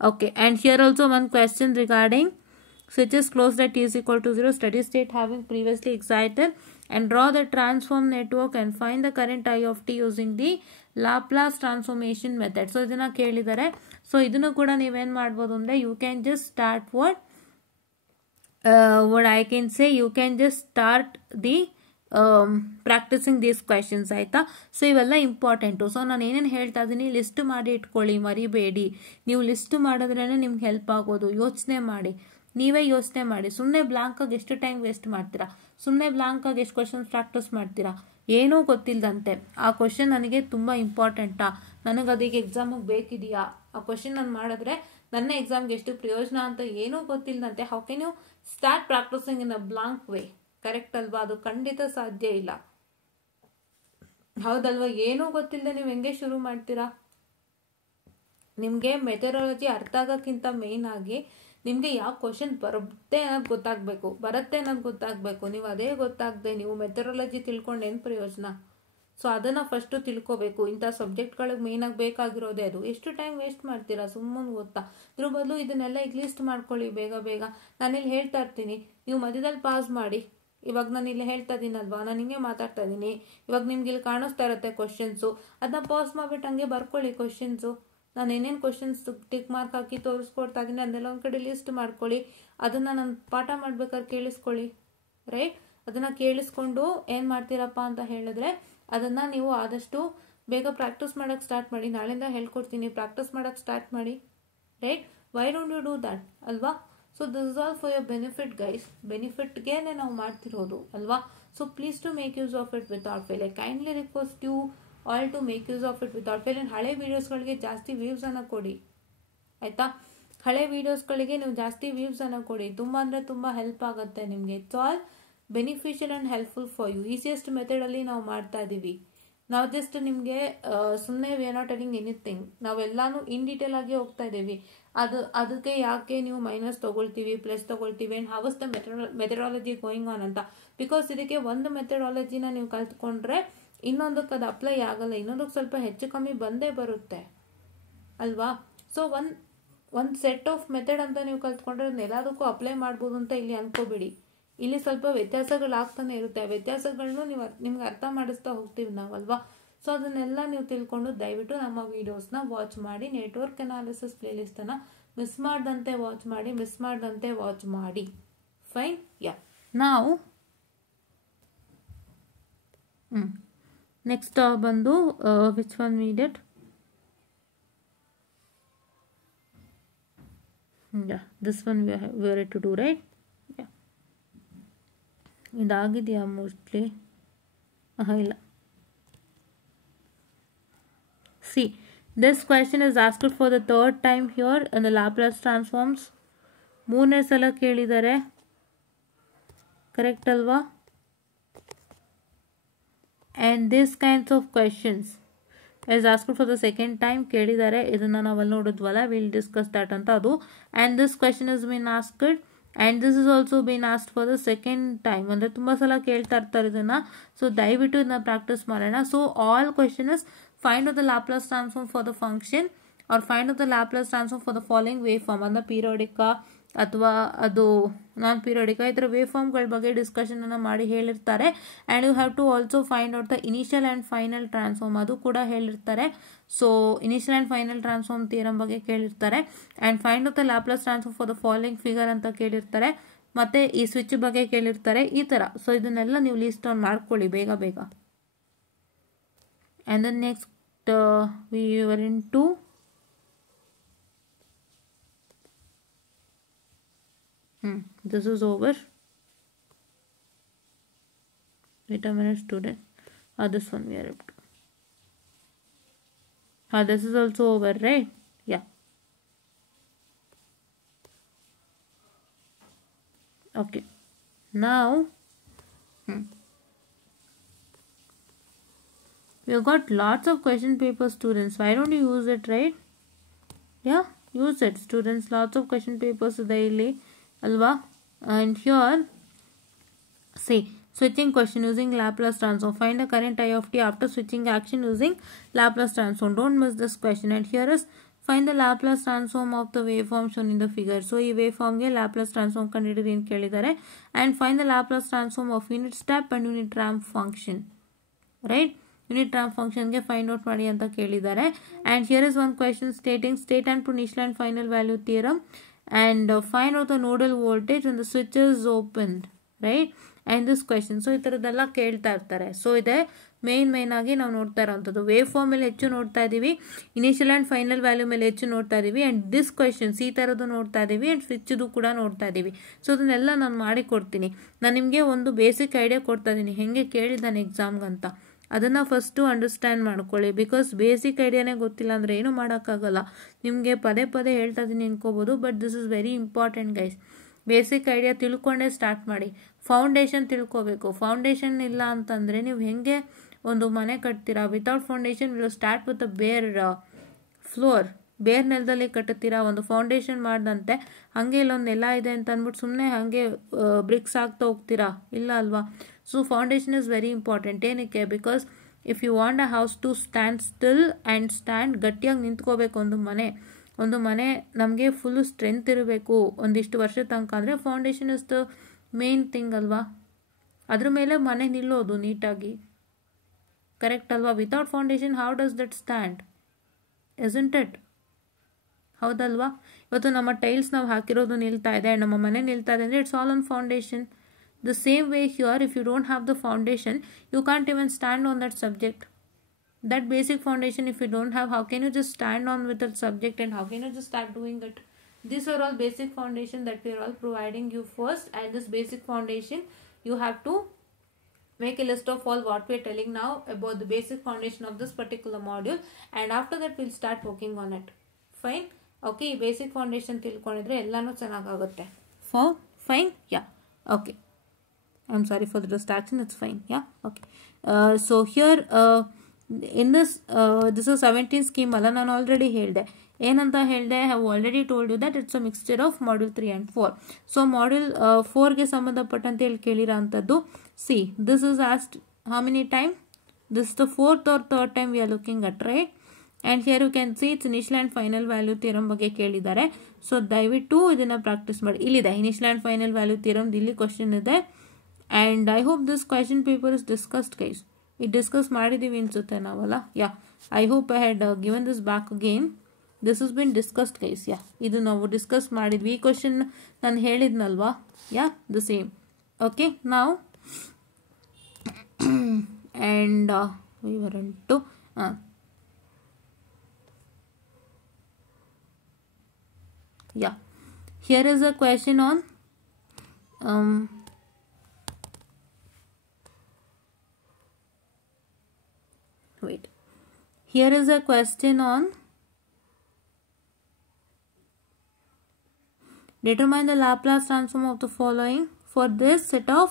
okay. and here also one question regarding switch is closed at t is equal to 0, steady state having previously excited, and draw the transform network and find the current I of t using the Laplace transformation method. So ಇದನ್ನ ಕೇಳಿದ್ದಾರೆ. So ಇದನ್ನು ಕೂಡ ನೀವೇನು ಮಾಡ್ಬೋದು ಅಂದರೆ, you can just start what I can say, you can just start the practicing these questions, ಆಯಿತಾ? So ಇವೆಲ್ಲ important. So ನಾನು ಏನೇನು ಹೇಳ್ತಾ ಇದ್ದೀನಿ, ಲಿಸ್ಟ್ ಮಾಡಿ ಇಟ್ಕೊಳ್ಳಿ, ಮರಿಬೇಡಿ. ನೀವು ಲಿಸ್ಟ್ ಮಾಡಿದ್ರೇ ನಿಮ್ಗೆ ಹೆಲ್ಪ್ ಆಗೋದು. ಯೋಚನೆ ಮಾಡಿ, ನೀವೇ ಯೋಚನೆ ಮಾಡಿ. ಸುಮ್ಮನೆ ಬ್ಲಾಂಕಾಗಿ ಎಷ್ಟು ಟೈಮ್ ವೇಸ್ಟ್ ಮಾಡ್ತೀರಾ? ಸುಮ್ಮನೆ ಬ್ಲಾಂಕಾಗಿ ಎಷ್ಟು ಕ್ವಶನ್ಸ್ ಪ್ರಾಕ್ಟೀಸ್ ಮಾಡ್ತೀರಾ? ಏನೂ ಗೊತ್ತಿಲ್ಲದಂತೆ ಆ ಕ್ವಶನ್ ನನಗೆ ತುಂಬ ಇಂಪಾರ್ಟೆಂಟಾ, ನನಗೆ ಅದಕ್ಕೆ ಎಕ್ಸಾಮಿಗೆ ಬೇಕಿದೆಯಾ, ಆ ಕ್ವಶನ್ ನಾನು ಮಾಡಿದ್ರೆ ನನ್ನ ಎಕ್ಸಾಮ್ಗೆ ಎಷ್ಟು ಪ್ರಯೋಜನ ಅಂತ ಏನೂ ಗೊತ್ತಿಲ್ಲದಂತೆ how can you start practicing in a blank way? Correct ಅಲ್ವಾ? ಅದು ಖಂಡಿತ ಸಾಧ್ಯ ಇಲ್ಲ, ಹೌದಲ್ವಾ? ಏನೂ ಗೊತ್ತಿಲ್ಲದೆ ನೀವು ಹೆಂಗೆ ಶುರು ಮಾಡ್ತೀರಾ? ನಿಮಗೆ ಮೆಥಡಾಲಜಿ ಅರ್ಥ ಆಗೋಕ್ಕಿಂತ ಮೇಯ್ನ್ ಆಗಿ ನಿಮಗೆ ಯಾವ ಕ್ವಶನ್ ಬರುತ್ತೆ ಅನ್ನೋದು ಗೊತ್ತಾಗಬೇಕು. ನೀವು ಅದೇ ಗೊತ್ತಾಗದೆ ನೀವು ಮೆಥಡಾಲಜಿ ತಿಳ್ಕೊಂಡು ಏನು ಪ್ರಯೋಜನ? ಸೊ ಅದನ್ನು ಫಸ್ಟು ತಿಳ್ಕೋಬೇಕು. ಇಂಥ ಸಬ್ಜೆಕ್ಟ್ಗಳಿಗೆ ಮೇಯ್ನಾಗಿ ಬೇಕಾಗಿರೋದೇ ಅದು. ಎಷ್ಟು ಟೈಮ್ ವೇಸ್ಟ್ ಮಾಡ್ತೀರಾ ಸುಮ್ಮನೆ ಗೊತ್ತಾ? ಇದ್ರ ಬದಲು ಇದನ್ನೆಲ್ಲ ಈಗ ಲಿಸ್ಟ್ ಮಾಡ್ಕೊಳ್ಳಿ ಬೇಗ. ನಾನಿಲ್ಲಿ ಹೇಳ್ತಾ ಇರ್ತೀನಿ, ನೀವು ಮಧ್ಯದಲ್ಲಿ ಪಾಸ್ ಮಾಡಿ. ಇವಾಗ ನಾನು ಇಲ್ಲಿ ಹೇಳ್ತಾ ಇದ್ದೀನಲ್ವಾ, ನಾನು ಹಿಂಗೆ ಮಾತಾಡ್ತಾ ಇದ್ದೀನಿ, ಇವಾಗ ನಿಮ್ಗೆ ಇಲ್ಲಿ ಕಾಣಿಸ್ತಾ ಇರುತ್ತೆ ಕ್ವಶನ್ಸು, ಅದನ್ನ ಪಾಸ್ ಮಾಡಿಬಿಟ್ಟು ಹಂಗೆ ಬರ್ಕೊಳ್ಳಿ ಕ್ವಶನ್ಸು. ನಾನು ಏನೇನು ಕ್ವಶನ್ಸ್ ಟಿಕ್ ಮಾರ್ಕ್ ಹಾಕಿ ತೋರಿಸ್ಕೊಡ್ತಾ ಇದ್ದೀನಿ ಅದನ್ನೆಲ್ಲ ಒಂದು ಕಡೆ ಲಿಸ್ಟ್ ಮಾಡ್ಕೊಳ್ಳಿ. ಅದನ್ನು ನಾನು ಪಾಠ ಮಾಡ್ಬೇಕಾದ್ರೆ ಕೇಳಿಸ್ಕೊಳ್ಳಿ, ರೈಟ್? ಅದನ್ನು ಕೇಳಿಸ್ಕೊಂಡು ಏನು ಮಾಡ್ತೀರಪ್ಪ ಅಂತ ಹೇಳಿದ್ರೆ ಅದನ್ನು ನೀವು ಆದಷ್ಟು ಬೇಗ ಪ್ರಾಕ್ಟೀಸ್ ಮಾಡೋಕ್ಕೆ ಸ್ಟಾರ್ಟ್ ಮಾಡಿ. ನಾಳೆಯಿಂದ ಹೇಳ್ಕೊಡ್ತೀನಿ, ಪ್ರಾಕ್ಟೀಸ್ ಮಾಡೋಕ್ಕೆ ಸ್ಟಾರ್ಟ್ ಮಾಡಿ, right? Why don't you do that, ಅಲ್ವಾ? So this is all for your benefit guys. ಬೆನಿಫಿಟ್ಗೆ ನಾವು ಮಾಡ್ತಿರೋದು ಅಲ್ವಾ? So please to make use of it without fail. I kindly request you all to make use of it without fail. And ಹಳೆ ವೀಡಿಯೋಸ್ಗಳಿಗೆ ಜಾಸ್ತಿ ವ್ಯೂಸನ್ನು ಕೊಡಿ, ಆಯಿತಾ? ಹಳೆ ವೀಡಿಯೋಸ್ಗಳಿಗೆ ನೀವು ಜಾಸ್ತಿ ವ್ಯೂಸನ್ನು ಕೊಡಿ. ತುಂಬ ಅಂದರೆ ತುಂಬ ಹೆಲ್ಪ್ ಆಗುತ್ತೆ ನಿಮಗೆ. It's all beneficial and helpful for you. Easiest ಮೆಥಡಲ್ಲಿ ನಾವು ಮಾಡ್ತಾ ಇದ್ದೀವಿ. ನಾವು ಜಸ್ಟ್ ನಿಮಗೆ ಸುಮ್ಮನೆ we are not telling anything. ನಾವೆಲ್ಲಾನು ಇನ್ ಡೀಟೇಲ್ ಆಗಿ ಹೋಗ್ತಾ ಇದ್ದೀವಿ. ಅದಕ್ಕೆ ಯಾಕೆ ನೀವು ಮೈನಸ್ ತೊಗೊಳ್ತೀವಿ, ಪ್ಲಸ್ ತೊಗೊಳ್ತೀವಿ, and how is the methodology going on ಅಂತ. ಬಿಕಾಸ್ ಇದಕ್ಕೆ ಒಂದು ಮೆಥಡಾಲಜಿನ ನೀವು ಕಲ್ತ್ಕೊಂಡ್ರೆ ಇನ್ನೊಂದಕ್ಕೆ ಅದು ಅಪ್ಲೈ ಆಗಲ್ಲ, ಇನ್ನೊಂದಕ್ಕೆ ಸ್ವಲ್ಪ ಹೆಚ್ಚು ಕಮ್ಮಿ ಬಂದೇ ಬರುತ್ತೆ ಅಲ್ವಾ? ಸೊ ಒಂದು ಸೆಟ್ ಆಫ್ ಮೆಥಡ್ ಅಂತ ನೀವು ಕಲ್ತ್ಕೊಂಡ್ರೆ ಎಲ್ಲದಕ್ಕೂ ಅಪ್ಲೈ ಮಾಡ್ಬೋದು ಅಂತ ಇಲ್ಲಿ ಅನ್ಕೋಬೇಡಿ. ಇಲ್ಲಿ ಸ್ವಲ್ಪ ವ್ಯತ್ಯಾಸಗಳಾಗ್ತಾನೆ ಇರುತ್ತೆ. ಆ ವ್ಯತ್ಯಾಸಗಳನ್ನು ನಿಮ್ಗೆ ಅರ್ಥ ಮಾಡಿಸ್ತಾ ಹೋಗ್ತೀವಿ ನಾವಲ್ವಾ. ಸೊ ಅದನ್ನೆಲ್ಲ ನೀವು ತಿಳ್ಕೊಂಡು ದಯವಿಟ್ಟು ನಮ್ಮ ವೀಡಿಯೋಸ್ನ ವಾಚ್ ಮಾಡಿ. ನೆಟ್ವರ್ಕ್ ಅನಾಲಿಸಿಸ್ ಪ್ಲೇಲಿಸ್ಟನ್ನು ಮಿಸ್ ಮಾಡ್ದಂತೆ ವಾಚ್ ಮಾಡಿ. ಫೈನ್. ಯಾ, ನಾವು ನೆಕ್ಸ್ಟ್ ಬಂದು which one we did. Yeah, this one we are to do, right? Yeah. ಇದಾಗಿದೆಯಾ ಮೋಸ್ಟ್ಲಿ? ಇಲ್ಲ. See, this question is asked for the third time here in the Laplace transforms. ಮೂರನೇ ಸಲ ಕೇಳಿದ್ದಾರೆ, correct ಅಲ್ವಾ? And this kinds of questions is asked for the second time ಕೇಳಿದ್ದಾರೆ. ಇದನ್ನ ನಾವಲ್ಲಿ ನೋಡಿದ್ವಲ್ಲ, we'll discuss that ಅಂತ ಅದು. And this question has been asked and this is also been asked for the second time. ಅಂದರೆ ತುಂಬ ಸಲ ಕೇಳ್ತಾ ಇರ್ತಾರೆ ಇದನ್ನ. ಸೊ ದಯವಿಟ್ಟು ಇದನ್ನ ಪ್ರಾಕ್ಟೀಸ್ ಮಾಡೋಣ. So all question is find out the Laplace transform for the function or find out the Laplace transform for the following wave form. ಅಂದ್ರೆ ಪೀರಿಯೋಡಿಕ ಅಥವಾ ಅದು ನಾನ್ ಪೀರಿಯೋಡಿಕ, ಈ ಥರ ವೇವ್ ಫಾರ್ಮ್ಗಳ ಬಗ್ಗೆ ಡಿಸ್ಕಷನ್ ಅನ್ನು ಮಾಡಿ ಹೇಳಿರ್ತಾರೆ. And you have to also find out the initial and final transform, ಅದು ಕೂಡ ಹೇಳಿರ್ತಾರೆ. So initial and final transform theorem ಬಗ್ಗೆ ಕೇಳಿರ್ತಾರೆ. And find out the Laplace transform for the following figure ಅಂತ ಕೇಳಿರ್ತಾರೆ. ಮತ್ತು ಈ ಸ್ವಿಚ್ ಬಗ್ಗೆ ಕೇಳಿರ್ತಾರೆ, ಈ ಥರ. ಸೊ ಇದನ್ನೆಲ್ಲ ನೀವು ಲೀಸ್ಟ್ ಡೌನ್ ಮಾಡ್ಕೊಳ್ಳಿ ಬೇಗ ಬೇಗ. And then next we were into this is over. Wait a minute, student. This one we are up to. This is also over, right? Yeah. Okay. Now we've got lots of question papers, students. Why don't you use it, right? Yeah, use it, students. Lots of question papers daily, alva. And here, see, switching question using Laplace transform. Find the current I of t after switching action using Laplace transform. Don't miss this question. And here is find the Laplace transform of the waveform shown in the figure. So ಈ waveform ಗೆ Laplace transform ಕಂಡುಹಿಡಿಯಿರಿ ಅಂತ ಕೇಳಿದ್ದಾರೆ. And find the Laplace transform of unit step and unit ramp function, right? Unit ramp ಫಂಕ್ಷನ್ಗೆ find out ಮಾಡಿ ಅಂತ ಕೇಳಿದ್ದಾರೆ. And here is one question stating state and to initial and final value theorem and find out the nodal voltage and the switch is opened, right? And this question. So ಈ ಥರದ್ದೆಲ್ಲ ಕೇಳ್ತಾ ಇರ್ತಾರೆ. So ಇದೆ main ಆಗಿ ನಾವು ನೋಡ್ತಾ ಇರೋವಂಥದ್ದು. Wave form ಮೇಲೆ ಹೆಚ್ಚು ನೋಡ್ತಾ ಇದ್ದೀವಿ, ಇನಿಷಿಯಲ್ ಆ್ಯಂಡ್ ಫೈನಲ್ ವ್ಯಾಲ್ಯೂ ಮೇಲೆ ಹೆಚ್ಚು ನೋಡ್ತಾ ಇದ್ದೀವಿ, ಆ್ಯಂಡ್ ದಿಸ್ ಕ್ವೆಶನ್ಸ್ ಈ ಥರದ್ದು ನೋಡ್ತಾ ಇದ್ದೀವಿ, ಆ್ಯಂಡ್ ಸ್ವಿಚ್ದು ಕೂಡ ನೋಡ್ತಾ ಇದ್ದೀವಿ. ಸೊ ಅದನ್ನೆಲ್ಲ ನಾನು ಮಾಡಿಕೊಡ್ತೀನಿ. ನಾನು ನಿಮಗೆ ಒಂದು ಬೇಸಿಕ್ ಐಡಿಯಾ ಕೊಡ್ತಾ ಇದ್ದೀನಿ ಹೆಂಗೆ ಕೇಳಿದ್ದಾನೆ ಎಕ್ಸಾಮ್ಗಂತ. ಅದನ್ನು ಫಸ್ಟು ಅಂಡರ್ಸ್ಟ್ಯಾಂಡ್ ಮಾಡ್ಕೊಳ್ಳಿ. ಬಿಕಾಸ್ ಬೇಸಿಕ್ ಐಡಿಯಾನೇ ಗೊತ್ತಿಲ್ಲ ಅಂದರೆ ಏನೂ ಮಾಡೋಕ್ಕಾಗಲ್ಲ. ನಿಮಗೆ ಪದೇ ಪದೇ ಹೇಳ್ತಾ ಇದ್ದೀನಿ ಅನ್ಕೋಬೋದು, but this is very important guys. Basic idea ತಿಳ್ಕೊಂಡೇ ಸ್ಟಾರ್ಟ್ ಮಾಡಿ. ಫೌಂಡೇಶನ್ ತಿಳ್ಕೋಬೇಕು. ಫೌಂಡೇಶನ್ ಇಲ್ಲ ಅಂತಂದರೆ ನೀವು ಹೆಂಗೆ ಒಂದು ಮನೆ ಕಟ್ತೀರಾ? Without foundation will start with a bare floor. ಬೇರ್ ನೆಲದಲ್ಲಿ ಕಟ್ಟುತ್ತೀರಾ. ಒಂದು ಫೌಂಡೇಶನ್ ಮಾಡಿದಂತೆ ಹಾಗೆ ಇಲ್ಲೊಂದು ನೆಲ ಇದೆ ಅಂತ ಅಂದ್ಬಿಟ್ಟು ಸುಮ್ಮನೆ ಹಾಗೆ ಬ್ರಿಕ್ಸ್ ಆಗ್ತಾ ಹೋಗ್ತೀರಾ? ಇಲ್ಲ ಅಲ್ವಾ? So foundation is very important. ಏನಕ್ಕೆ? Because if you want a house to stand still and stand, ಗಟ್ಟಿಯಾಗಿ ನಿಂತ್ಕೋಬೇಕು ಒಂದು ಮನೆ ನಮಗೆ ಫುಲ್ಲು ಸ್ಟ್ರೆಂತ್ ಇರಬೇಕು ಒಂದಿಷ್ಟು ವರ್ಷ ತನಕ ಅಂದರೆ foundation is the main thing ಅಲ್ವಾ? ಅದ್ರ ಮೇಲೆ ಮನೆ ನಿಲ್ಲೋದು ನೀಟಾಗಿ, ಕರೆಕ್ಟ್ ಅಲ್ವಾ? Without foundation how does that stand? Isn't it? ಹೌದಲ್ವಾ? ಇವತ್ತು ನಮ್ಮ ಟೈಲ್ಸ್ ನಾವು ಹಾಕಿರೋದು ನಿಲ್ತಾ ಇದೆ, ನಮ್ಮ ಮನೆ ನಿಲ್ತಾ ಇದೆ ಅಂದರೆ it's all on foundation. The same way here, if you don't have the foundation, you can't even stand on that subject. That basic foundation, if you don't have, how can you just stand on with that subject and how can you just start doing it? These are all basic foundation that we are all providing you first, and this basic foundation, you have to make a list of all what we are telling now about the basic foundation of this particular module, and after that we'll start working on it. Fine? Okay, basic foundation ತಿಳ್ಕೊಂಡಿದ್ರೆ ಎಲ್ಲಾನು ಚೆನ್ನಾಗಾಗುತ್ತೆ. Fine? Yeah. Okay. I'm sorry for the distraction, it's fine. Yeah, okay. So here in this is 17 scheme alla ನಾನು already ಹೇಳಿದೆ. ಏನಂತ ಹೇಳಿದೆ? I have already told you that it's a mixture of module 3 and 4. So module 4ಗೆ ಸಂಬಂಧಪಟ್ಟಂತೆ ಇಲ್ಲಿ ಕೇಳಿರೋ ಅಂಥದ್ದು. See, this is asked how many time? This the 4th or 3rd time we are looking at, right? And here you can see it's initial and final value theorem ಬಗ್ಗೆ ಕೇಳಿದ್ದಾರೆ. So ದಯವಿಟ್ಟು ಇದನ್ನು practice ಮಾಡಿ. ಇಲ್ಲಿದೆ initial and final value theorem, ಇಲ್ಲಿ question ಇದೆ. And I hope this question paper is discussed guys. ಇದು discuss ಮಾಡಿದ್ದೀವಿ ಅನ್ಸುತ್ತೆ ನಾವಲ್ಲ. Yeah, I hope I had given this back again. This is been discussed guys. Yeah, ಇದು ನಾವು discuss ಮಾಡಿದ್ವಿ. ಈ ಕ್ವಶನ್ ನಾನು ಹೇಳಿದ್ನಲ್ವಾ. Yeah, the same. ಓಕೆ, ನಾವು and we were into yeah, here is a question on wait, here is a question on determine the Laplace transform of the following for this set of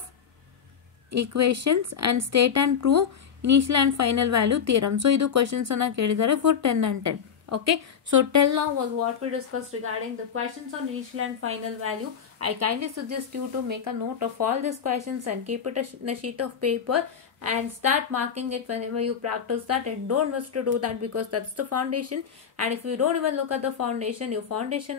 equations and state and prove initial and final value theorem. So idu questions anna kelidare for 10 and 10. Okay, so till now was what we discussed regarding the questions on initial and final value. I kindly suggest you to make a note of all these questions and keep it in a sheet of paper and start marking it whenever you practice that, and don't miss to do that because that's the foundation. And if you don't even look at the foundation, your foundation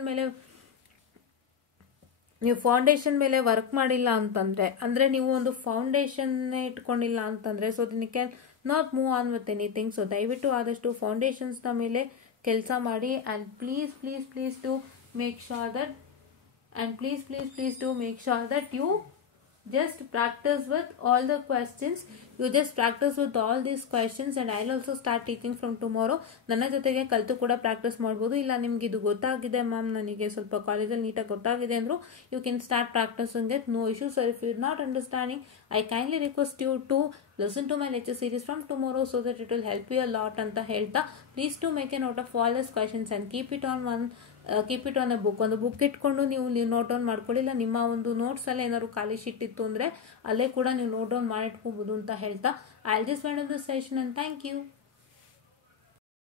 ನೀವು foundation ಮೇಲೆ work ಮಾಡಿಲ್ಲ ಅಂತಂದರೆ, ಅಂದರೆ ನೀವು ಒಂದು ಫೌಂಡೇಶನ್ನೇ ಇಟ್ಕೊಂಡಿಲ್ಲ ಅಂತಂದರೆ, so ದಿನ can not move on with anything. So ದಯವಿಟ್ಟು ಆದಷ್ಟು ಫೌಂಡೇಶನ್ಸ್ನ ಮೇಲೆ ಕೆಲಸ ಮಾಡಿ. And please to make sure that you just practice with all the questions. You just practice with all these questions and I'll also start teaching from tomorrow. ನನ್ನ ಜೊತೆಗೆ ಕಲಿತು ಕೂಡ ಪ್ರಾಕ್ಟೀಸ್ ಮಾಡ್ಬೋದು. ಇಲ್ಲ ನಿಮ್ಗೆ ಇದು ಗೊತ್ತಾಗಿದೆ ಮ್ಯಾಮ್, ನನಗೆ ಸ್ವಲ್ಪ ಕಾಲೇಜಲ್ಲಿ ನೀಟಾಗಿ ಗೊತ್ತಾಗಿದೆ ಅಂದರು, you can start practicing it, no issue. So if you are not understanding, I kindly request you to listen to my lecture series from tomorrow so that it will help you a lot ಅಂತ ಹೇಳ್ತಾ, please to make a note of all this questions and keep it on a book. ಒಂದು book ಇಟ್ಕೊಂಡು ನೀವು note down ಮಾಡ್ಕೊಳ್ಳಿಲ್ಲ, ನಿಮ್ಮ ಒಂದು ನೋಟ್ಸಲ್ಲೇ ಏನಾದ್ರು ಖಾಲಿ sheet ಇತ್ತು ಅಂದರೆ ಅಲ್ಲೇ ಕೂಡ ನೀವು ನೋಟ್ ಡೌನ್ ಮಾಡಿಟ್ಕೋಬೋದು ಅಂತ ಹೇಳ್ತಾ, I will just end this session and thank you.